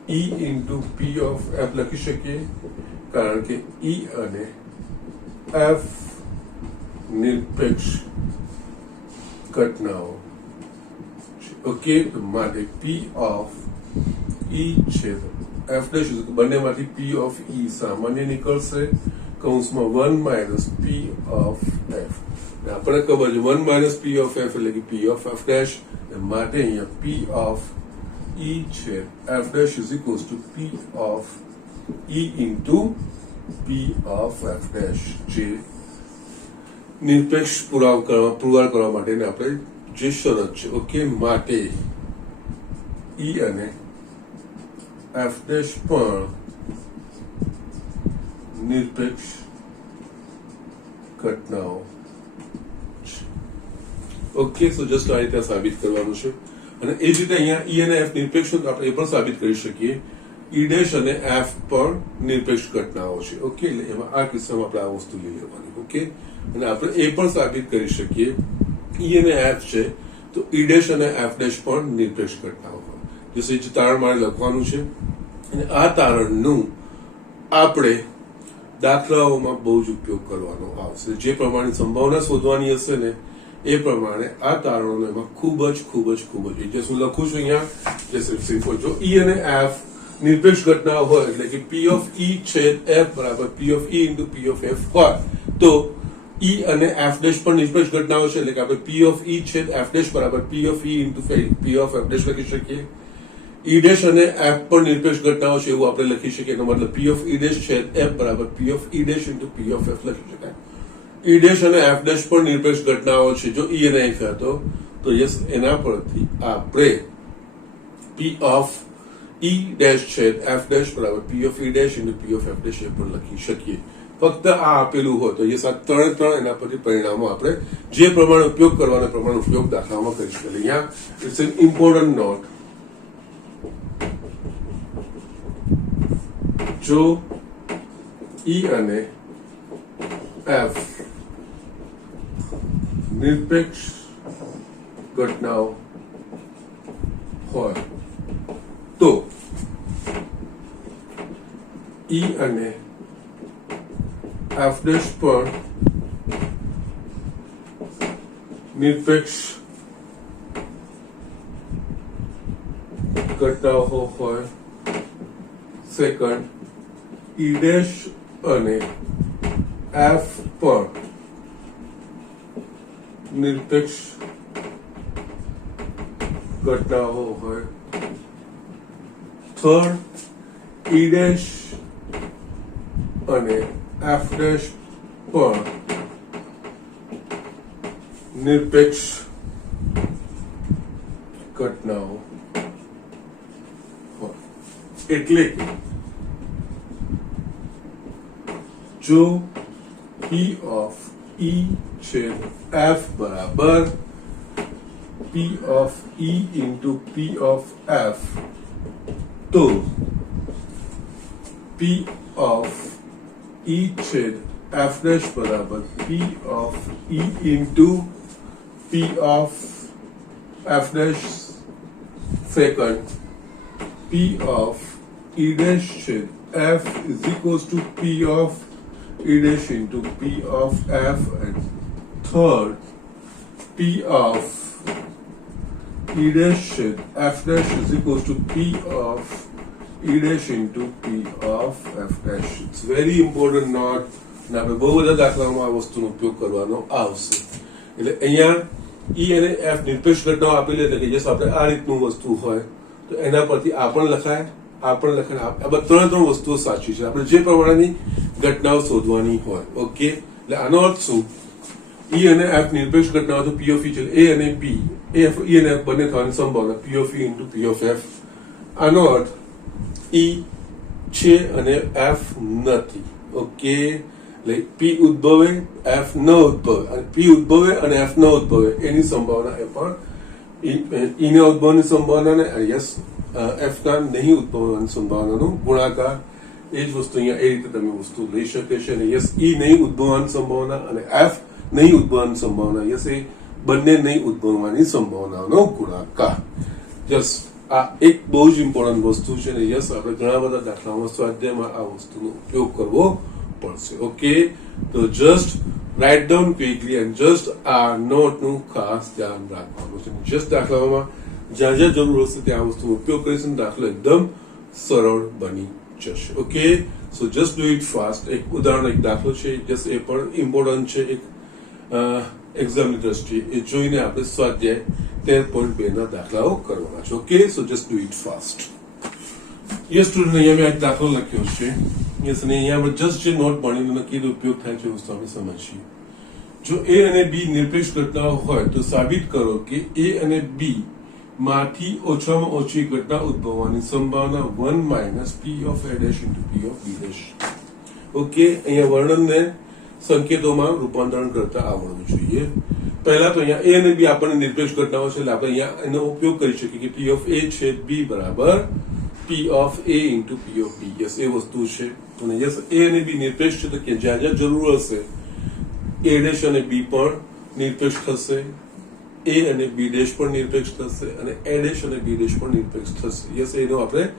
E into P of F લખી શકીએ, કારણ કે ઈ અને એફ નિરપેક્ષ ઘટનાઓ. ઓકે, તો માટે પી ઓફ ઈ છેદ એફ ડેશ બંનેમાંથી પી ઓફ ઈ સામાન્ય નીકળશે, કૌંસમાં 1 માઇનસ પી ઓફ એફ. આપણે ખબર છે 1 માઇનસ પી ઓફ એફ એટલે કે પી ઓફ એફ ડેશ, માટે અહીંયા પી ઓફ E छेद f dash is equals to P of E into P of f dash જે નિરપેક્ષ પુરવાર કરવા માટેને આપણે જે શરત છે ઓકે માટે E અને f dash પણ નિરપેક્ષ ઘટનાઓ ઓકે સો જસ્ટ આ રીતે સાબિત કરવાનું છે અને એ જ રીતે અહીંયા E અને F નિરપેક્ષ આપણે એ પણ સાબિત કરી શકીએ E ડેશ અને F પણ નિરપેક્ષ ઘટનાઓ છે ઓકે એટલે એમાં આ કિસ્સામાં આપણે આ વસ્તુ લઈ લેવાની ઓકે અને આપણે એ પણ સાબિત કરી શકીએ E અને F છે તો E ડેશ અને F ડેશ પણ નિરપેક્ષ ઘટનાઓ હોય જે તારણ મારે લખવાનું છે અને આ તારણનું આપણે દાખલાઓમાં બહુ જ ઉપયોગ કરવાનો આવશે જે પ્રમાણે સંભાવના શોધવાની હશે ને એ પ્રમાણે આ તારણોનો એમાં ખૂબ જ જે હું લખું છું અહીંયા જે સિમ્પલ જો E અને F નિરપેક્ષ ઘટના હોય એટલે કે P of E છેદ F બરાબર P of E into P of F હોય તો E અને F ડેશ પણ નિરપેક્ષ ઘટનાઓ છે એટલે કે આપણે P of E છેદ F ડેશ બરાબર P of E into P of F dash લખી શકીએ E ડેશ અને F પણ નિરપેક્ષ ઘટનાઓ છે એવું આપણે લખી શકીએ એનો મતલબ P of E ડેશ છેદ F બરાબર P of E dash into P of F લખી શકાય E ડેશ અને F ડેશ પણ નિરપેક્ષ ઘટનાઓ છે જો E અને F હતો તો યસ એના પરથી આપણે P of E ડેશ છેદ F ડેશ બરાબર P of E dash into P of F dash એ પણ લખી શકીએ ફક્ત આ આપેલું હોય તો યસ આ ત્રણ એના પરથી પરિણામો આપણે જે પ્રમાણે ઉપયોગ કરવાનો પ્રમાણે ઉપયોગ દાખલામાં કરી શકીએ અહીંયા ઇટ્સ એન ઇમ્પોર્ટન્ટ નોટ જો E અને F નિરપેક્ષ ઘટનાઓ હોય તો E અને F ડેશ પણ નિરપેક્ષ ઘટનાઓ હોય સેકન્ડ E ડેશ અને F પણ નિરપેક્ષ ઘટનાઓ હોય થર્ડ E ડેશ અને F ડેશ પણ નિરપેક્ષ ઘટનાઓ હોય એટલે કે જો P of E છેદ F બરાબર P of E into P of F તો P of E છેદ F ડેશ બરાબર P of E into P of F dash second P of E dash છેદ F is equals to P of E dash into P of F and third P of E dash F dash is equals to P of E dash into P of F dash. It's very important not અને આપણે બહુ બધા દાખલામાં આ વસ્તુનો ઉપયોગ કરવાનો આવશે એટલે અહીંયા E અને F નિરપેક્ષ ઘટનાઓ આપેલી એટલે કે જે આપણે આ રીતનું વસ્તુ હોય તો એના પરથી આ પણ લખાય આ પણ લખાય આ ત્રણ વસ્તુઓ સાચી છે આપણે જે પ્રમાણેની ઘટનાઓ શોધવાની હોય ઓકે એટલે આનો અર્થ શું E અને F નિરપેક્ષ ઘટનાઓ તો P of E છે A અને P E અને F બંને થવાની સંભાવના P of E into P of F આનો અર્થ E છે અને F નથી ઓકે એટલે P ઉદ્ભવે F ન ઉદ્ભવે અને P ઉદ્ભવે અને F ન ઉદ્ભવે એની સંભાવના એ પણ E ને ઉદ્ભવની સંભાવના ને યસ F ના નહીં ઉદ્ભવવાની સંભાવનાનો ગુણાકાર એ જ વસ્તુ અહીંયા એ રીતે તમે વસ્તુ લઈ શકે છે અને યસ E નહીં ઉદ્ભવવાની સંભાવના અને F નહીં ઉદ્ભવવાની સંભાવના યસ એ બંને નહીં ઉદ્ભવવાની સંભાવનાનો ગુણાકાર યસ આ એક બહુ જ ઇમ્પોર્ટન્ટ વસ્તુ છે અને યસ આપણે ઘણા બધા દાખલાઓમાં સ્વાધ્યાયમાં આ વસ્તુનો ઉપયોગ કરવો પડશે ઓકે તો just write down quickly and just આ નોટનું ખાસ ધ્યાન રાખવાનું છે જસ્ટ દાખલાઓમાં જ્યાં જ્યાં જરૂર હશે ત્યાં આ વસ્તુનો ઉપયોગ કરીશું દાખલો એકદમ સરળ બની જશે okay so just do it fast એક ઉદાહરણ એક દાખલો છે જસ્ટ એ પણ ઇમ્પોર્ટન્ટ છે એક એક્ઝામની દ્રષ્ટિએ એ જોઈને આપણે સ્વાધ્યાય 13.2 ના દાખલાઓ કરવાના છે. Okay, so just do it fast. Yes student, અહીંયા મેં એક દાખલો લખ્યો છે. યસ, અને અહીંયા આપણે જસ્ટ જે નોટ ભણીને કેવી રીતે ઉપયોગ થાય છે એ વસ્તુ આપણે સમજીએ. જો એ અને બી નિરપેક્ષ ઘટનાઓ હોય તો સાબિત કરો કે એ અને બી માંથી ઓછામાં ઓછી ઘટના ઉદ્ભવવાની સંભાવના 1 minus P of A dash into P of B dash. Okay, અહીંયા વર્ણનને સંકેતોમાં રૂપાંતરણ કરતા આવડવું જોઈએ. પહેલા તો અહીંયા એ અને બી આપણને નિરપેક્ષ ઘટનાઓ છે એટલે આપણે અહીંયા એનો ઉપયોગ કરી શકીએ કે પી ઓફ એ છે બી બરાબર P of A into P of B. Yes, એ વસ્તુ છે. અને યસ, એ અને બી નિરપેક્ષ છે તો કે જ્યાં જ્યાં જરૂર હશે એ ડેશ અને બી પણ નિરપેક્ષ થશે, એ અને બી ડેશ પણ નિરપેક્ષ થશે અને એ ડેશ અને બી ડેશ પણ નિરપેક્ષ થશે. યસ, એનો આપણે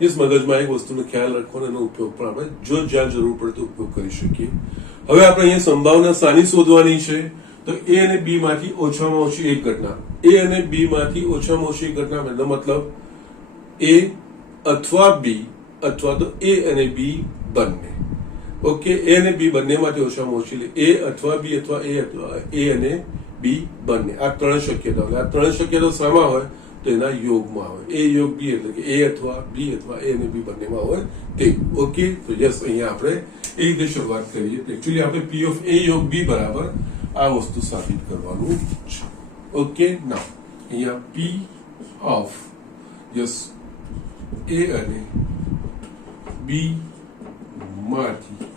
યસ મગજમાં એક વસ્તુનો ખ્યાલ રાખવાનો, એનો ઉપયોગ પણ આપણે જો જ્યાં જરૂર પડે તો ઉપયોગ કરી શકીએ. હવે આપણે અહીંયા સંભાવના શાની શોધવાની છે તો એ અને બી માંથી ઓછામાં ઓછી એક ઘટના. એ અને બી માંથી ઓછામાં ઓછી એક ઘટના એનો મતલબ એ અથવા બી અથવા તો એ અને બી બંને. ઓકે, એ અને બી બંને માંથી ઓછામાં ઓછી એ અથવા બી અથવા એ અને બી બંને. આ ત્રણ શક્યતાઓ. આ ત્રણ શક્યતાઓ શામાં હોય તો એના યોગમાં હોય. એ યોગ બી એટલે કે એ અથવા બી અથવા એ અને બી બંનેમાં હોય તે. ઓકે, તો યસ, અહીંયા આપણે એ રીતે શરૂઆત કરીએ. એકચ્યુઅલી આપણે પી ઓફ એ યોગ બી બરાબર આ વસ્તુ સાબિત કરવાનું છે. ઓકે, નાઉ અહીંયા પી ઓફ યસ એ અને બી માંથી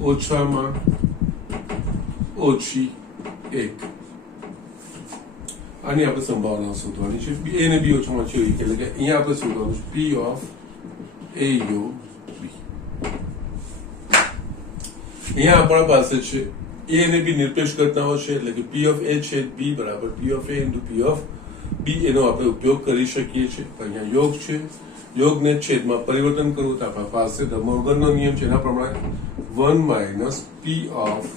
ઓછામાં ઓછી એક, આની આપણે સંભાવના શોધવાની છે. એ અને બી ઓછામાં ઓછી એક એટલે કે અહીંયા આપણે શોધવાનું છે પી ઓફ એ યોગ બી. અહીંયા આપણા પાસે છે એ અને બી નિરપેક્ષ ઘટનાઓ છે એટલે કે પી ઓફ એ છે બી બરાબર P of A into P of B. એનો આપણે ઉપયોગ કરી શકીએ છીએ. અહીંયા યોગ છે, યોગને છેદમાં પરિવર્તન કરવું તો આપણા પાસે ધ મોર્ગનનો નિયમ છે એના પ્રમાણે 1 માઇનસ પી ઓફ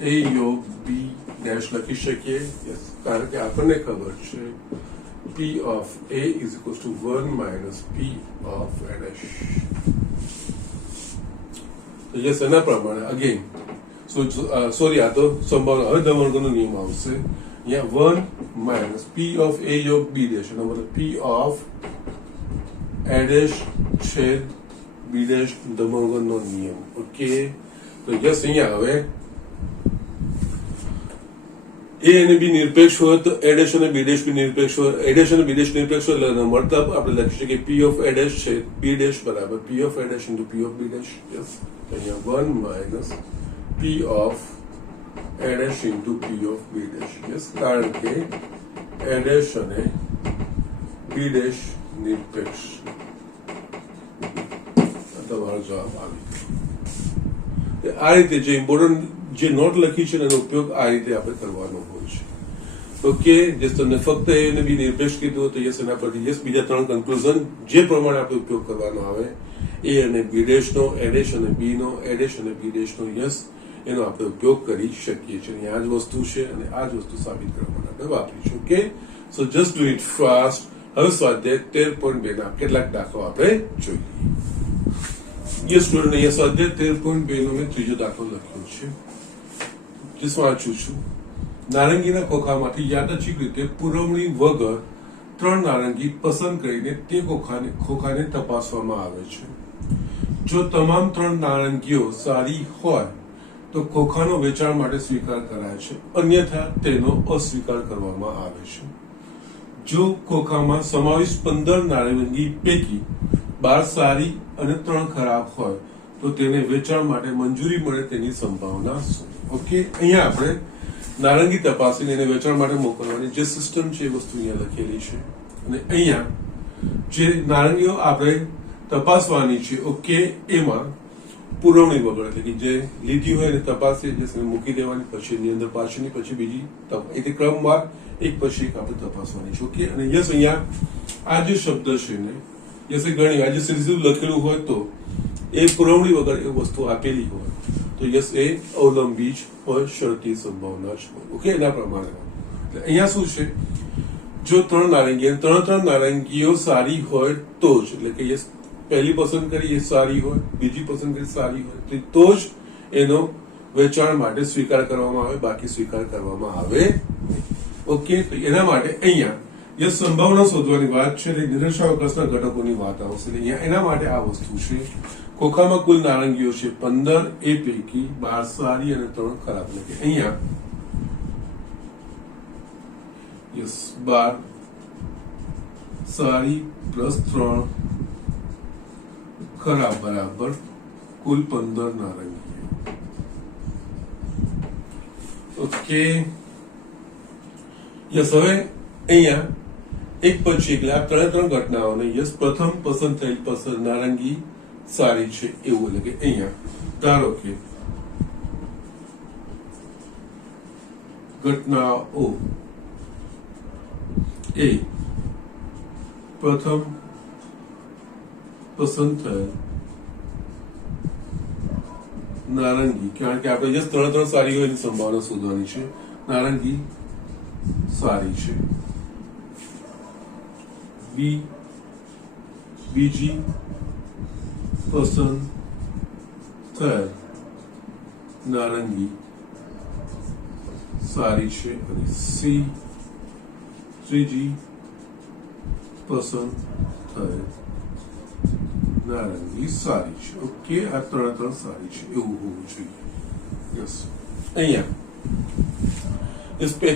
એ યોગ બી ડેશ લખી શકીએ. કારણ કે આપણને ખબર છે પી of A is equal to 1 minus P of A dash. તો યસ, એના પ્રમાણે અગેન સોરી આ તો સંભાવના. હવે ધ મોર્ગનનો નિયમ આવશે. અહીંયા 1 માઇનસ પી ઓફ એ યોગ બી ડેશ એનો મતલબ પી ઓફ એ ડેશ છેદ બી ડેશ ધ મોર્ગનનો નિયમ. ઓકે, તો યસ, અહીંયા હવે એ અને બી નિરપેક્ષ હોય તો એ ડેશ અને બી ડેશ બી નિરપેક્ષ હોય. એ ડેશ અને બી ડેશ નિરપેક્ષ હોય એટલે મળતા આપણે લખી શકીએ પી ઓફ એ ડેશ છે બી ડેશ બરાબર P of A dash into P of B dash. Yes, અહીંયા 1 minus P of A dash into P of B dash. Yes, કારણ કે એ ડેશ અને બી ડેશ નિરપેક્ષ. તમારો જવાબ આવી. આ રીતે જે ઇમ્પોર્ટન્ટ જે નોટ લખી છે એનો ઉપયોગ આ રીતે આપણે કરવાનો હોય છે. ઓકે, જે તમને ફક્ત એ અને બી નિરપેક્ષ કીધું તો યસ, એના પરથી યસ બીજા ત્રણ કન્ક્લુઝન જે પ્રમાણે આપણે ઉપયોગ કરવાનો આવે એ અને બી ડેશ નો, એ ડેશ અને બી નો, એ ડેશ અને બી ડેશ નો યસ એનો આપણે ઉપયોગ કરી શકીએ છીએ. આ જ વસ્તુ છે અને આ જ વસ્તુ સાબિત કરવા માટે આપણે વાપરીશું. Okay, so just do it fast. હવે સ્વાધ્યાય 13.2 ના કેટલાક દાખલો આપણે જોઈએ. યસ સ્ટુડન્ટ, અહીંયા સ્વાધ્યાય 13.2 નો મેં ત્રીજો દાખલો લખ્યો છે. જે વાંચું છું. નારંગીના ખોખામાંથી યાદચ્છિક રીતે પુરવણી વગર 3 નારંગી પસંદ કરીને તે ખોખાને તપાસવામાં આવે છે. જો તમામ 3 નારંગીઓ સારી હોય તો ખોખાનો વેચાણ માટે સ્વીકાર કરાય છે, અન્યથા તેનો અસ્વીકાર કરવામાં આવે છે. જો ખોખામાં સમાવિષ્ટ 15 નારંગી પૈકી 12 સારી અને 3 ખરાબ હોય તો તેને વેચાણ માટે મંજૂરી મળે તેની સંભાવના શું? ઓકે, અહીંયા આપણે નારંગી તપાસીને એને વેચાણ માટે મોકલવાની જે સિસ્ટમ છે એ વસ્તુ અહીંયા લખેલી છે. અને અહીંયા જે નારંગીઓ આપણે તપાસવાની છે ઓકે, એમાં પુરવણી વગર એટલે કે જે લીધી હોય એને તપાસી જે મૂકી દેવાની, પછી એની અંદર પાછળની પછી બીજી એટલે ક્રમવાર એક પછી એક આપણે તપાસવાની છે. ઓકે, અને યસ, અહીંયા આ જે શબ્દ છે ને યસ એ ઘણી આજે સીધું લખેલું હોય તો એ પુરવણી વગર એ વસ્તુ આપેલી હોય તો યસ એ અવલંબી જ હોય, શરતી સંભાવના જ હોય. ઓકે, એના પ્રમાણે અહીંયા શું છે, જો 3 નારંગી 3 નારંગીઓ સારી હોય તો જ એટલે કે પહેલી પસંદ કરી એ સારી હોય, બીજી પસંદ કરી સારી હોય તો જ એનો વેચાણ માટે સ્વીકાર કરવામાં આવે, બાકી સ્વીકાર કરવામાં આવે ઓકે. તો એના માટે અહીંયા જે સંભાવના શોધવાની વાત છે એટલે નિરક્ષાવકાશના ઘટકોની વાત આવશે. અહીંયા એના માટે આ વસ્તુ છે. ખોખામાં કુલ નારંગીઓ છે 15, એ પૈકી 12 સારી અને 3 ખરાબ. એટલે કે અહીંયા યસ 12 સારી પ્લસ 3 ખરાબ બરાબર કુલ 15 નારંગીઓ ઓકે. યસ હવે અહીંયા એક પછી એટલે આ ત્રણ ઘટનાઓને યસ પ્રથમ પસંદ થયેલ પસંદ નારંગી સારી છે એવું. એટલે કે અહીંયા ધારો કે ઘટનાઓ એ પ્રથમ પસંદ થયેલ નારંગી, કારણ કે આપણે યસ ત્રણ સારી હોય એની સંભાવના શોધવાની છે. નારંગી સારી છે. બીજી પસંદ થયેલ નારંગી સારી છે અને સી ત્રીજી પસંદ થયેલ નારંગી સારી છે ઓકે. આ ત્રણ સારી છે એવું હોવું જોઈએ. યસ અહીંયા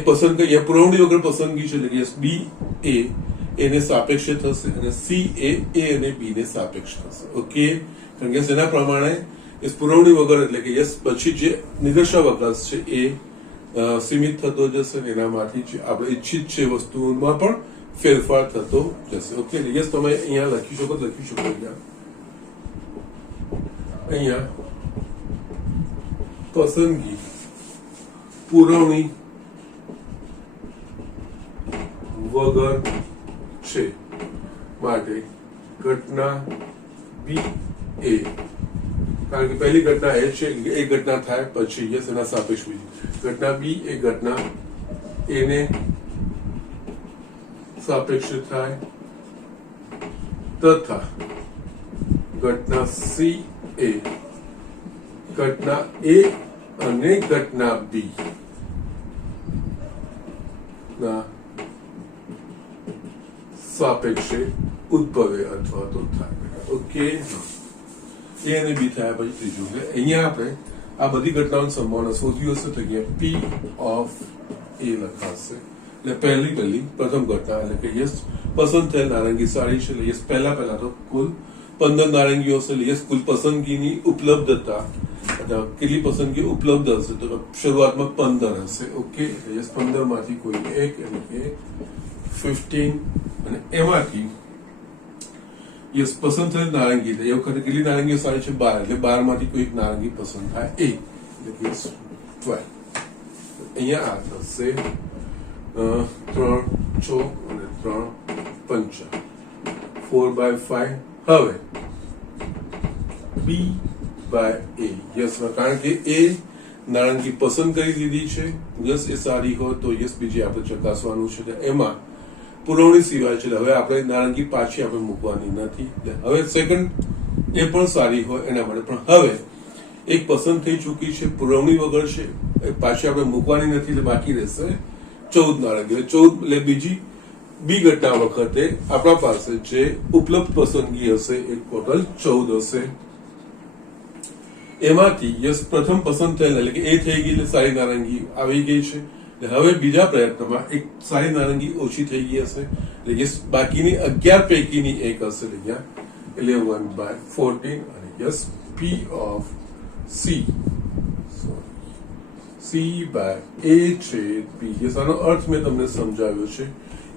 પસંદ કરીએ પુરવણી વગર પસંદગી છે એટલે કે યસ બી એ એને સાપેક્ષ થશે અને સી એ અને બી ને સાપેક્ષ થશે ઓકે. કારણ કે એના પ્રમાણે પુરવણી વગર એટલે કે યસ પછી જે નિરક્ષાવકાશ છે એ સીમિત થતો જશે. એનામાંથી જે આપણે ઈચ્છિત છે વસ્તુમાં પણ ફેરફાર થતો જશે ઓકે. યસ તમે અહીંયા લખી શકો અહીંયા પસંદગી પુરવણી વગર છે માટે ઘટના બી એ, કારણ કે પહેલી ઘટના એ છે કે એક ઘટના થાય પછી યસ એના સાપેક્ષ બીજી ઘટના બી એ ઘટના એને સાપેક્ષ થાય તથા ઘટના સી એ ઘટના એ અને ઘટના બી ના સાપેક્ષે ઉદ્ભવે અથવા તો થાય ઓકે. એ અને બી થયા પછી ત્રીજું એટલે અહીંયા આપણે આ બધી ઘટનાઓની સંભાવના શોધવી હશે તો અહીંયા પી ઓફ એ લખાશે. એટલે પહેલી પ્રથમ ઘટના એટલે કે યસ પસંદ થયેલ નારંગી સારી છે એટલે યસ પહેલા તો કુલ 15 નારંગીઓ હશે એટલે યસ કુલ પસંદગીની ઉપલબ્ધતા કેટલી પસંદગી ઉપલબ્ધ હશે તો શરૂઆતમાં 15 હશે ઓકે. યસ 15 માંથી કોઈ એક એટલે કે 15 અને એમાંથી યસ પસંદ થયેલ નારંગી એ વખતે કેટલી નારંગીઓ સારી છે 12 એટલે 12 માંથી કોઈ એક નારંગી પસંદ થાય એ એટલે કે 12. અહીંયા આ થશે 3 ચોક અને 3 પંચા 4/5. હવે બી બાય એ યસ કારણ કે એ નારંગી પસંદ કરી દીધી છે યસ એ સારી હોય તો યસ બીજી આપણે ચકાસવાનું છે એમાં પુરવણી સિવાય છે. હવે આપણે નારંગી પાછી આપણે મૂકવાની નથી. હવે સેકન્ડ એ પણ સારી હોય એના માટે પણ હવે એક પસંદ થઈ ચૂકી છે પુરવણી વગર છે પાછી આપણે મૂકવાની નથી એટલે બાકી રહેશે 14 નારંગી. 14 એટલે બીજી બી ઘટના વખતે આપણા પાસે જે ઉપલબ્ધ પસંદગી હશે એ ટોટલ 14 હશે. એમાંથી યસ પ્રથમ પસંદ થયેલ એટલે કે એ થઈ ગઈ એટલે સારી નારંગી આવી ગઈ છે. હવે બીજા પ્રયત્નમાં એક સારી નારંગી ઓછી થઈ ગઈ હશે એટલે યસ બાકીની 11 પૈકીની એક હશે એટલે 11/14 અને yes P of C by A છે બી. યસ આનો અર્થ મેં તમને સમજાવ્યો છે.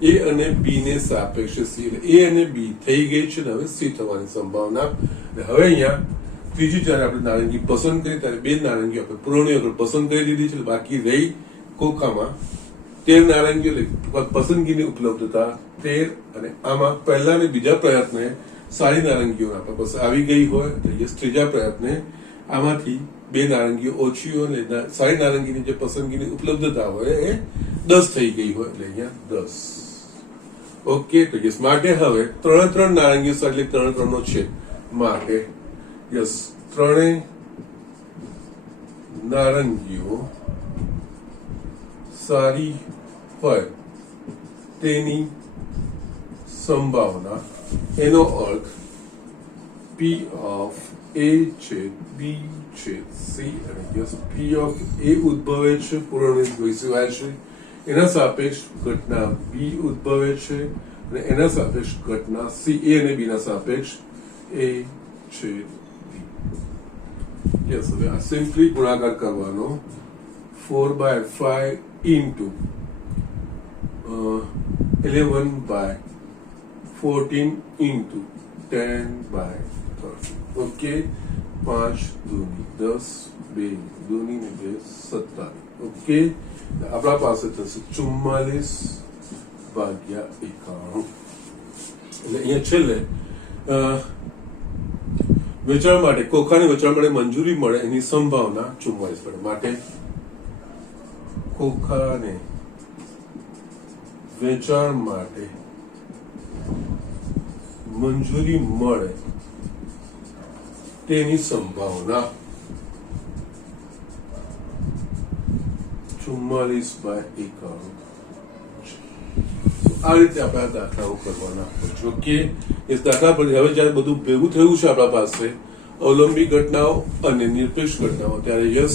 એ અને બી ને સાપેક્ષે સી એટલે એ અને બી થઈ ગઈ છે હવે સી થવાની સંભાવના. હવે અહીંયા ત્રીજી જયારે આપણે નારંગી પસંદ કરી ત્યારે 2 નારંગી આપણે પુરવણી વગર પસંદ કરી દીધી છે બાકી રહી કોખામાં 13 નારંગીઓ પસંદગીની ઉપલબ્ધતા 13 અને આમાં પહેલા અને બીજા પ્રયત્ને સારી નારંગીઓ આપણા પાસે આવી ગઈ હોય તો યસ ત્રીજા પ્રયત્ને આમાંથી 2 નારંગીઓ ઓછી હોય અને સારી નારંગીની જે પસંદગીની ઉપલબ્ધતા હોય એ 10 થઈ ગઈ હોય એટલે અહીંયા 10 ઓકે. તો યસ માટે હવે 3 નારંગીઓ એટલે 3 નો છે માટે યસ 3 નારંગીઓ સારી હોય તેની સંભાવના, એનો અર્થ P of A છેદ B છેદ C અને યસ P of A ઉદ્ભવે છે, પૂર્વનિર્મિત સિવાય છે, એના સાપેક્ષ ઘટના B ઉદ્ભવે છે અને એના સાપેક્ષ ઘટના C, A અને B ના સાપેક્ષ A છેદ B. યસ, હવે આ સિમ્પલી ગુણાકાર કરવાનો 4/5 into 11/14 into 10/30. ઓકે, 5 દૂની 10, 2 દૂની ને 2 27. ઓકે, આપણા પાસે થશે 44/91. એટલે અહીંયા છેલ્લે વેચાણ માટે, ખોખાને વેચાણ માટે મંજૂરી મળે એની સંભાવના 44 માટે ખોખાને વેચાણ માટે મંજૂરી મળે તેની સંભાવના 44/91. આ રીતે આપણે દાખલાઓ કરવાના છે. ઓકે, એ દાખલા પર હવે જયારે બધું ભેગું થયું છે આપણા પાસે અવલંબી ઘટનાઓ અને નિરપેક્ષ ઘટનાઓ, ત્યારે યસ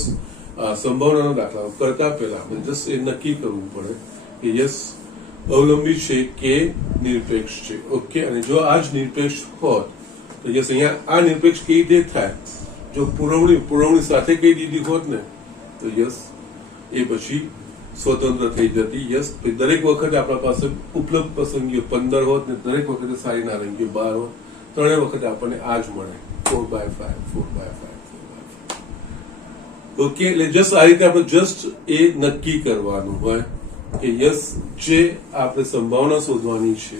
સંભાવનાનો દાખલાઓ કરતા પહેલા આપણે જસ્ટ એ નક્કી કરવું પડે કે યસ અવલંબી છે કે નિરપેક્ષ છે. ઓકે, અને જો આ જ નિરપેક્ષ હોત તો યસ અહીંયા આ નિરપેક્ષ કેવી રીતે થાય, જો પુરવણી સાથે કહી દીધી હોત ને તો યસ એ પછી સ્વતંત્ર થઈ જતી. યસ, દરેક વખતે આપણા પાસે ઉપલબ્ધ પસંદગીઓ 15 હોત ને દરેક વખતે સારી નારંગીઓ 12 હોત, ત્રણેય વખતે આપણને આ જ મળે 4/5, 4/5. ઓકે, એટલે જસ્ટ આ રીતે આપણે જસ્ટ એ નક્કી કરવાનું હોય કે યસ જે આપણે સંભાવના શોધવાની છે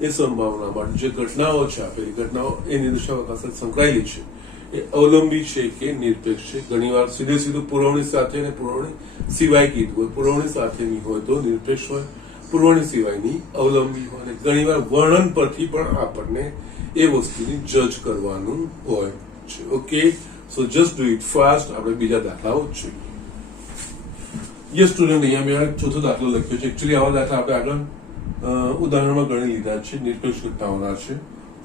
એ સંભાવના માટે જે ઘટનાઓ છે, આપેલી ઘટનાઓ એ નિર્દેશાંક સાથે સંકળાયેલી છે એ અવલંબી છે કે નિરપેક્ષ છે. ઘણીવાર સીધું પુરવણી સાથે અને પુરવણી સિવાય કીધું હોય, પુરવણી સાથેની હોય તો નિરપેક્ષ હોય, પુરવણી સિવાયની અવલંબી હોય, અને ઘણીવાર વર્ણન પરથી પણ આપણને એ વસ્તુની જજ કરવાનું હોય છે. Okay, so just do it fast. આપણે બીજા દાખલાઓ જોઈએ. યસ સ્ટુડન્ટ, અહીંયા મેં ચોથો દાખલો લખ્યો છે. એકચ્યુઅલી આવા દાખલા આપણે આગળ ઉદાહરણમાં ગણી લીધા છે, નિરપેક્ષ ઘટનાઓના છે,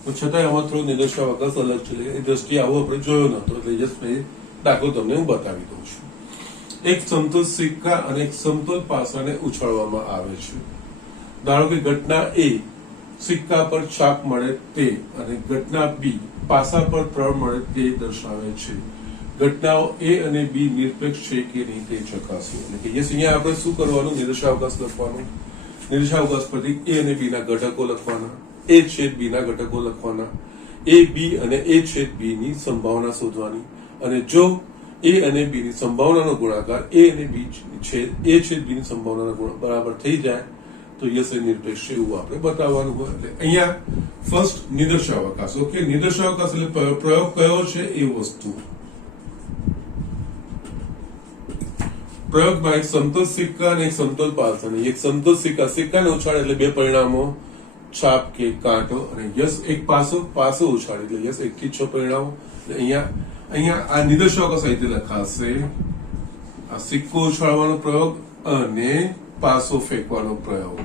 પણ છતાંય આમાં થોડો નિર્દેશાવકાશ અલગ છે. એ દ્રષ્ટિએ આવો આપણે જોયો નતો, એટલે જસ્ટ દાખલો તમને હું બતાવી દઉં છું. એક સમતોલ સિક્કા અને એક સમતોલ પાસાને ઉછાળવામાં આવે છે. ધારો કે ઘટના A સિક્કા પર છાપ મળે તે અને ઘટના B પાસા પર પ્રળ મળે તે દર્શાવે છે. ઘટનાઓ A અને B નિરપેક્ષ છે કે નહીં તે ચકાસો. એટલે કે યસ, અહીંયા આપણે શું કરવાનું, નિર્દેશાવકાશ લખવાનું. નિર્દેશાવકાશ પરથી A અને B ના ઘટકો લખવાના, A છેદ B ના ઘટકો લખવાના, A B અને A છેદ B ની સંભાવના શોધવાની, અને જો A અને B ની સંભાવનાનો ગુણાકાર A અને B છેદ A છેદ B ની સંભાવનાનો બરાબર થઈ જાય તો યસ એ નિરપેક્ષ છે એવું આપણે બતાવવાનું હોય. એટલે અહીંયા ફર્સ્ટ નિર્દેશાવકાશ. ઓકે, નિર્દેશાવકાશ એટલે પ્રયોગ કયો છે એ વસ્તુ. પ્રયોગમાં એક સમતોલ સિક્કા અને એક સમતોલ પાસાને, એક સમતોલ સિક્કાને ઉછાળે એટલે બે પરિણામો, છાપ કે કાંટો, અને યસ એક પાસો ઉછાળે એટલે યસ 1 થી 6 પરિણામો. અહીંયા આ નિર્દેશાવકાશ રીતે લખાશે, આ સિક્કો ઉછાળવાનો પ્રયોગ અને પાસો ફેંકવાનો પ્રયોગ.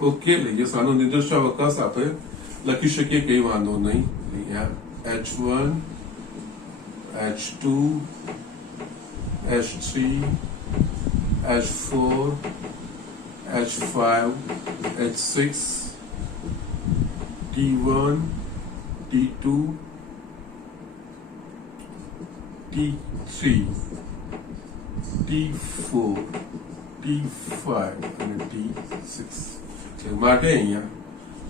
ઓકે, એટલે યસ આનો નિર્દેશાવકાશ આપણે લખી શકીએ, કઈ વાંધો નહીં. અહીંયા H1 H2 H3 H4 H5 H6 T1 T2 T3 T4 T5 અને T6. માટે અહીંયા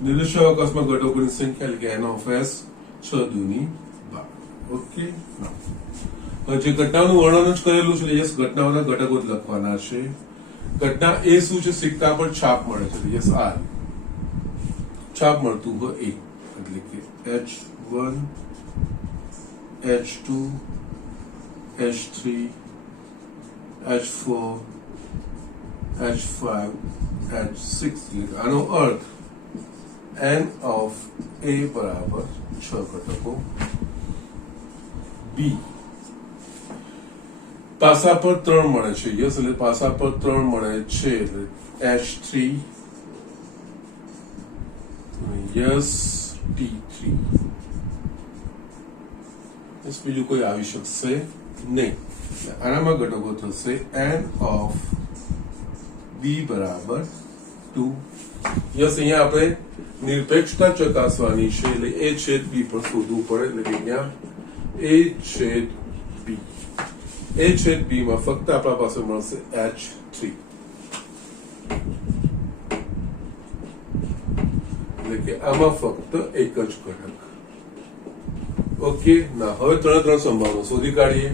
નિર્દેશાવકાશમાં ઘટકોની સંખ્યા એટલે કે N of S 6 દૂની 12. ઓકે, જે ઘટનાનું વર્ણન જ કરેલું છે, યસ ઘટનાઓના ઘટકો જ લખવાના છે. ઘટના એ શું છે, સિક્કા પર છાપ મળે છે, યસ આ છાપ મળતું હોય એ, એટલે કે H1 H2 H3 H4 H5 H6. આનો અર્થ N of A બરાબર 6 ઘટકો. બી પાસા પર 3 મળે છે. યસ, એટલે પાસા પર 3 મળે છે એટલે H3 યસ T3. બીજું કોઈ આવી શકશે નહીં. આનામાં ઘટકો થશે n ઓફ બી બરાબર 2. યસ, અહીંયા આપણે નિરપેક્ષતા ચકાસવાની છે એટલે એ છેદ બી પર શોધવું પડે. એટલે કે અહીંયા એ છેદ બી, એ છેદ બી માં ફક્ત આપણા પાસે મળશે H3. એટલે કે આમાં ફક્ત એક જ ઘટક. ઓકે, ના હવે ત્રણ સંભાવના શોધી કાઢીએ.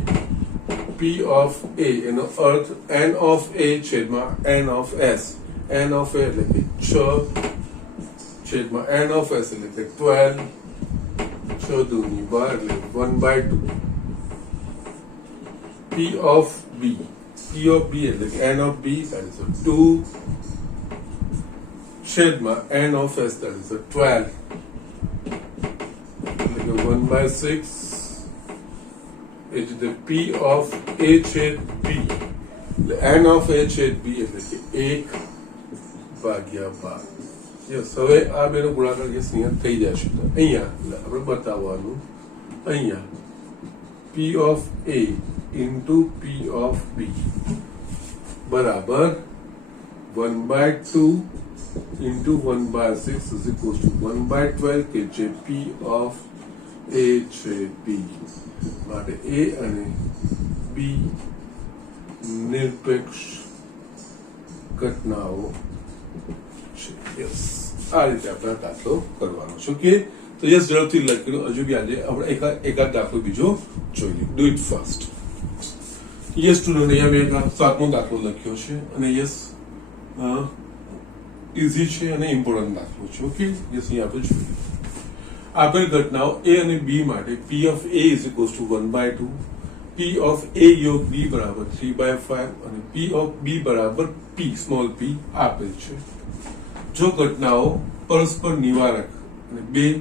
P of A એનો અર્થ n of A છેદમાં n of S. n of A એટલે કે 6 છેદમાં n of S એટલે કે 12. 6 દૂની 12 એટલે 1/2. P of B, P of B એટલે કે n of B that is a 2 છેદમાં n of S that is a 12 એટલે કે 1/6. એટલે the P of A છેદ B એટલે n of A છેદ B એટલે કે 1/12. યસ, હવે આ બેનો ગુણાકાર કેસ અહીંયા થઈ જશે. તો અહીંયા આપણે બતાવવાનું, અહીંયા P of A into P of B બરાબર 1/2 into 1/6 is equals to 1/12 કે જે P of A છેદ B માટે A અને B નિરપેક્ષ ઘટનાઓ છે. યસ, આ રીતે આપણે દાખલો કરવાનો છે. ઓકે, તો યસ, ઝડપથી લખી લો. હજુ બી આજે આપણે એકાદ દાખલો બીજો જોઈએ. Do it fast. Yes student, અહીંયા મેં 7મો દાખલો લખ્યો છે અને યસ ઇઝી છે અને ઇમ્પોર્ટન્ટ દાખલો છે. ઓકે, યસ, અહીંયા આપણે જોઈએ. આપેલ ઘટનાઓ A અને B માટે P of A is equals to 1/2, P of A યોગ B બરાબર 3/5 અને P of B બરાબર P સ્મોલ p આપેલ છે. જો ઘટનાઓ પરસ્પર નિવારક અને બે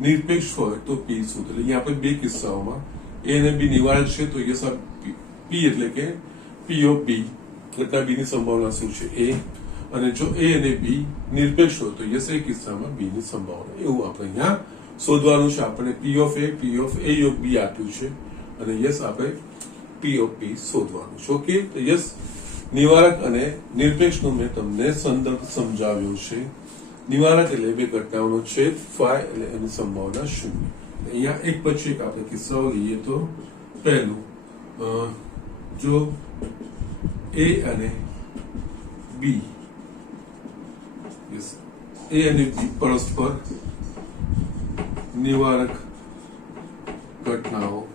નિરપેક્ષ હોય તો P શોધો. એટલે અહીંયા આપણે બે કિસ્સાઓમાં A અને B નિવારક છે તો યસ આ P એટલે કે P of B ઘટના B ની સંભાવના શું છે A, અને જો A અને B નિરપેક્ષ હોય તો યસ એ કિસ્સામાં B ની સંભાવના. એવું આપણે અહીંયા શોધવાનું છે. આપણે P of A યોગ B આપ્યું છે અને યસ આપણે P of B શોધવાનું છે. ઓકે, તો યસ નિવારક અને નિરપેક્ષનો મેં તમને સંદર્ભ સમજાવ્યો છે. નિવારક એટલે બે ઘટનાઓનો છેદ phi એટલે એની સંભાવના 0. અહીંયા એક પછી એક આપણે કિસ્સાઓ લઈએ. તો પહેલું, જો A અને B યસ A અને B પરસ્પર નિવારક ઘટનાઓ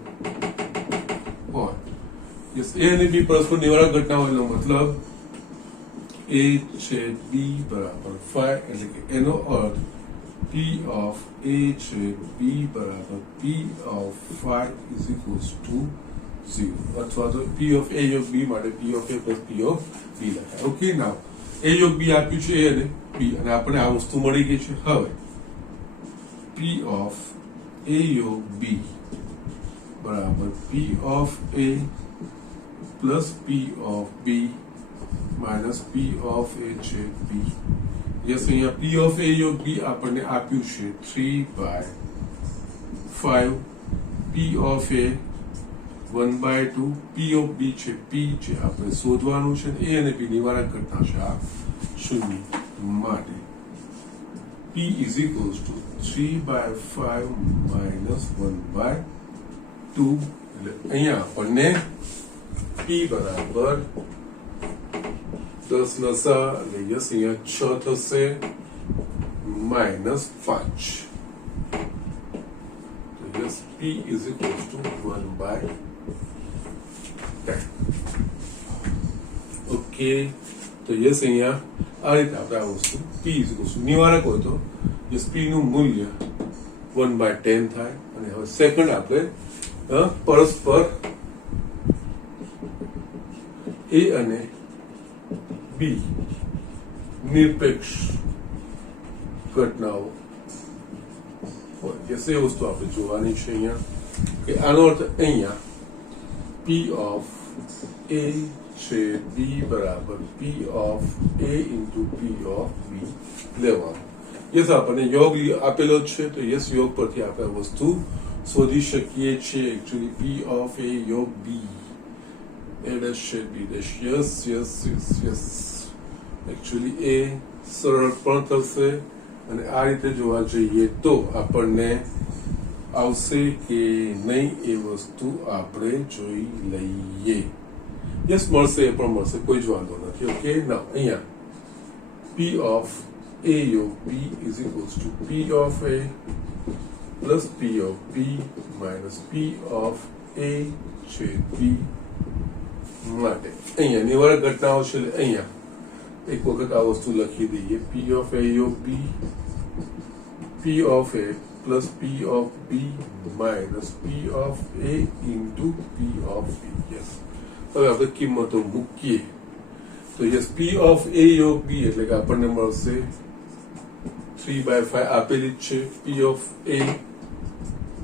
હોય. યસ, A અને B પરસ્પર નિવારક ઘટના હોય એનો મતલબ A છેદ B બરાબર 5 એટલે કે એનો અર્થ P of A છેદ B બરાબર P of 5 is equals to 0. અથવા તો P of A યોગ B માટે P of A plus P of B લખાય. ઓકે, નાવ A યોગ B આપ્યું છે A અને B અને આપણે આ વસ્તુ મળી ગઈ છે. હવે P of A યોગ B બરાબર P of A plus P of B minus P of A છેદ B. યસ, અહીંયા P of A યોગ B આપણને આપ્યું છે 3/5, P of A 1/2, P of B છે P જે આપણે શોધવાનું છે. A અને B નિવારક ઘટના છે આ 0 માટે P is equals to 3/5 minus 1/2. એટલે અહીંયા આપણને P બરાબર 10 નસા એટલે યસ અહીંયા 6 થશે -5. તો yes P is equals to 1/10. Okay, તો યસ અહીંયા આ રીતે આપણે આ વસ્તુ P is equals to નિવારક હોય તો યસ P નું મૂલ્ય 1/10 થાય. અને હવે સેકન્ડ આપણે પરસ્પર A અને B નિરપેક્ષ ઘટનાઓ હોય. યસ, એ વસ્તુ આપણે જોવાની છે અહીંયા. કે આનો અર્થ અહીંયા P ઓફ A છે B બરાબર P of A into P of B લેવાનું. યસ, આપણને યોગ આપેલો જ છે, તો યસ યોગ પરથી આપણે વસ્તુ શોધી શકીએ છીએ. એકચ્યુઅલી P ઓફ A યોગ B A dash છે B dash. Yes yes yes yes. Actually એ સરળ પણ થશે અને આ રીતે જોવા જઈએ તો આપણને આવશે કે નહીં એ વસ્તુ આપણે જોઈ લઈએ. યસ, મળશે, એ પણ મળશે, કોઈ જ વાંધો નથી. ઓકે, ના અહીંયા P ઓફ A યોગ B is equals two P of A plus P of B minus P of A છેદ B માટે અહીંયા નિવારક ઘટનાઓ છે. અહીંયા એક વખત આ વસ્તુ લખી દઈએ. P ઓફ A યોગ B P of A plus P of B minus P of A into P of B. Yes, હવે આપણે કિંમતો મૂકીએ તો યસ P ઓફ A યોગ B એટલે કે આપણને મળશે 3/5 આપેલી જ છે. P of A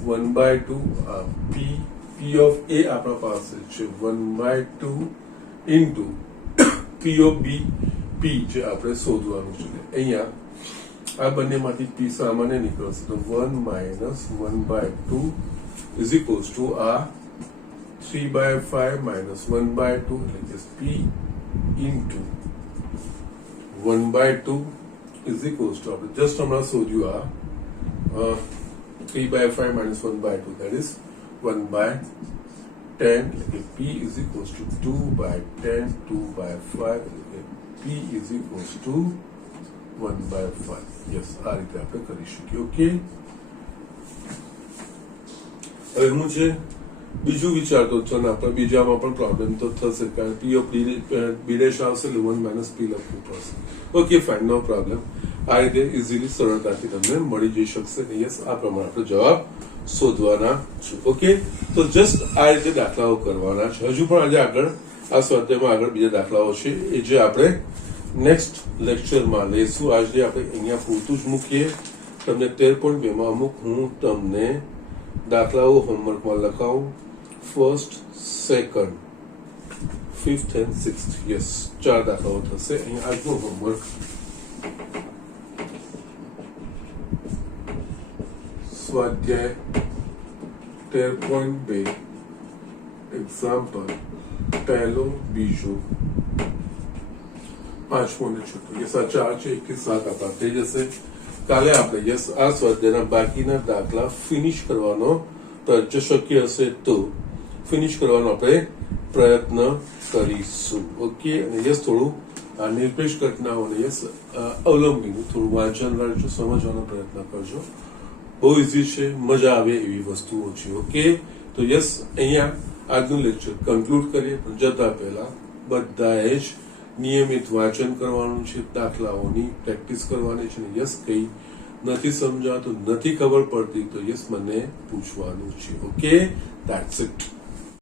1/2 P of A આપણા પાસે છે 1/2 into P of B P જે આપણે શોધવાનું છે. અહીંયા આ બંનેમાંથી P સામાન્ય નીકળશે તો 1 માઇનસ 1/2 ઇઝ ઇક્વલ્સ ટુ આ 3/5 માઇનસ 1/2 એટલે કે P into 1/2 is equals two આપણે જસ્ટ હમણાં શોધ્યું આ 3/5 minus 1/2 that is 1/10 એટલે કે P is equals to 2/10 2/5 એટલે કે P is equals to 1/5. Yes, આ રીતે આપણે કરી શકીએ. ઓકે, હવે હું છે બીજું વિચારતો છો ને આપણે બીજામાં પણ પ્રોબ્લેમ તો થશે કારણ P ઓફ B ડેશ આવશે એટલે 1 માઇનસ P લખવું પડશે. ઓકે ફાઇન, નો પ્રોબ્લેમ. આ રીતે ઇઝીલી સરળતાથી તમને મળી જઈ શકશે. યસ, આ પ્રમાણે આપણે જવાબ શોધવાના છે. ઓકે, તો જસ્ટ આ રીતે દાખલાઓ કરવાના છે. હજુ પણ આજે આગળ આ સ્વાધ્યાયમાં આગળ બીજા દાખલાઓ છે એ જે આપણે નેક્સ્ટ લેક્ચરમાં લઈશું. આજે આપણે અહીંયા પૂરતું જ મૂકીએ. તમને 13.2 માં અમુક હું તમને દાખલાઓ હોમવર્કમાં લખાવું. First, second, 5th and 6th. Yes, 4 દાખલાઓ થશે. અહીંયા આજનું હોમવર્ક સ્વાધ્યાય 13.2 એક્ઝામ્પલ પહેલો, બીજો, 5મો અને 6. યસ, આ 4 છે. 1 થી 7 આપણા થઈ જશે. કાલે આપણે યસ આ સ્વાધ્યાયના બાકીના દાખલા ફિનિશ કરવાનો જો શક્ય હશે તો ફિનિશ કરવાનો આપણે પ્રયત્ન કરીશું. ઓકે, અને યસ થોડું આ નિરપેક્ષ ઘટનાઓને યસ અવલંબીને થોડું વાંચન રાખજો, સમજવાનો પ્રયત્ન કરજો. બહુ ઇઝી છે, મજા આવે એવી વસ્તુઓ છે. ઓકે, તો યસ અહીંયા આજનું લેક્ચર કન્ક્લુડ કરીએ. પણ જતા પહેલા બધાએ જ નિયમિત વાંચન કરવાનું છે, દાખલાઓની પ્રેક્ટિસ કરવાની છે. યસ, કઈ નથી સમજાતું, નથી ખબર પડતી તો યસ મને પૂછવાનું છે. Okay, that's it.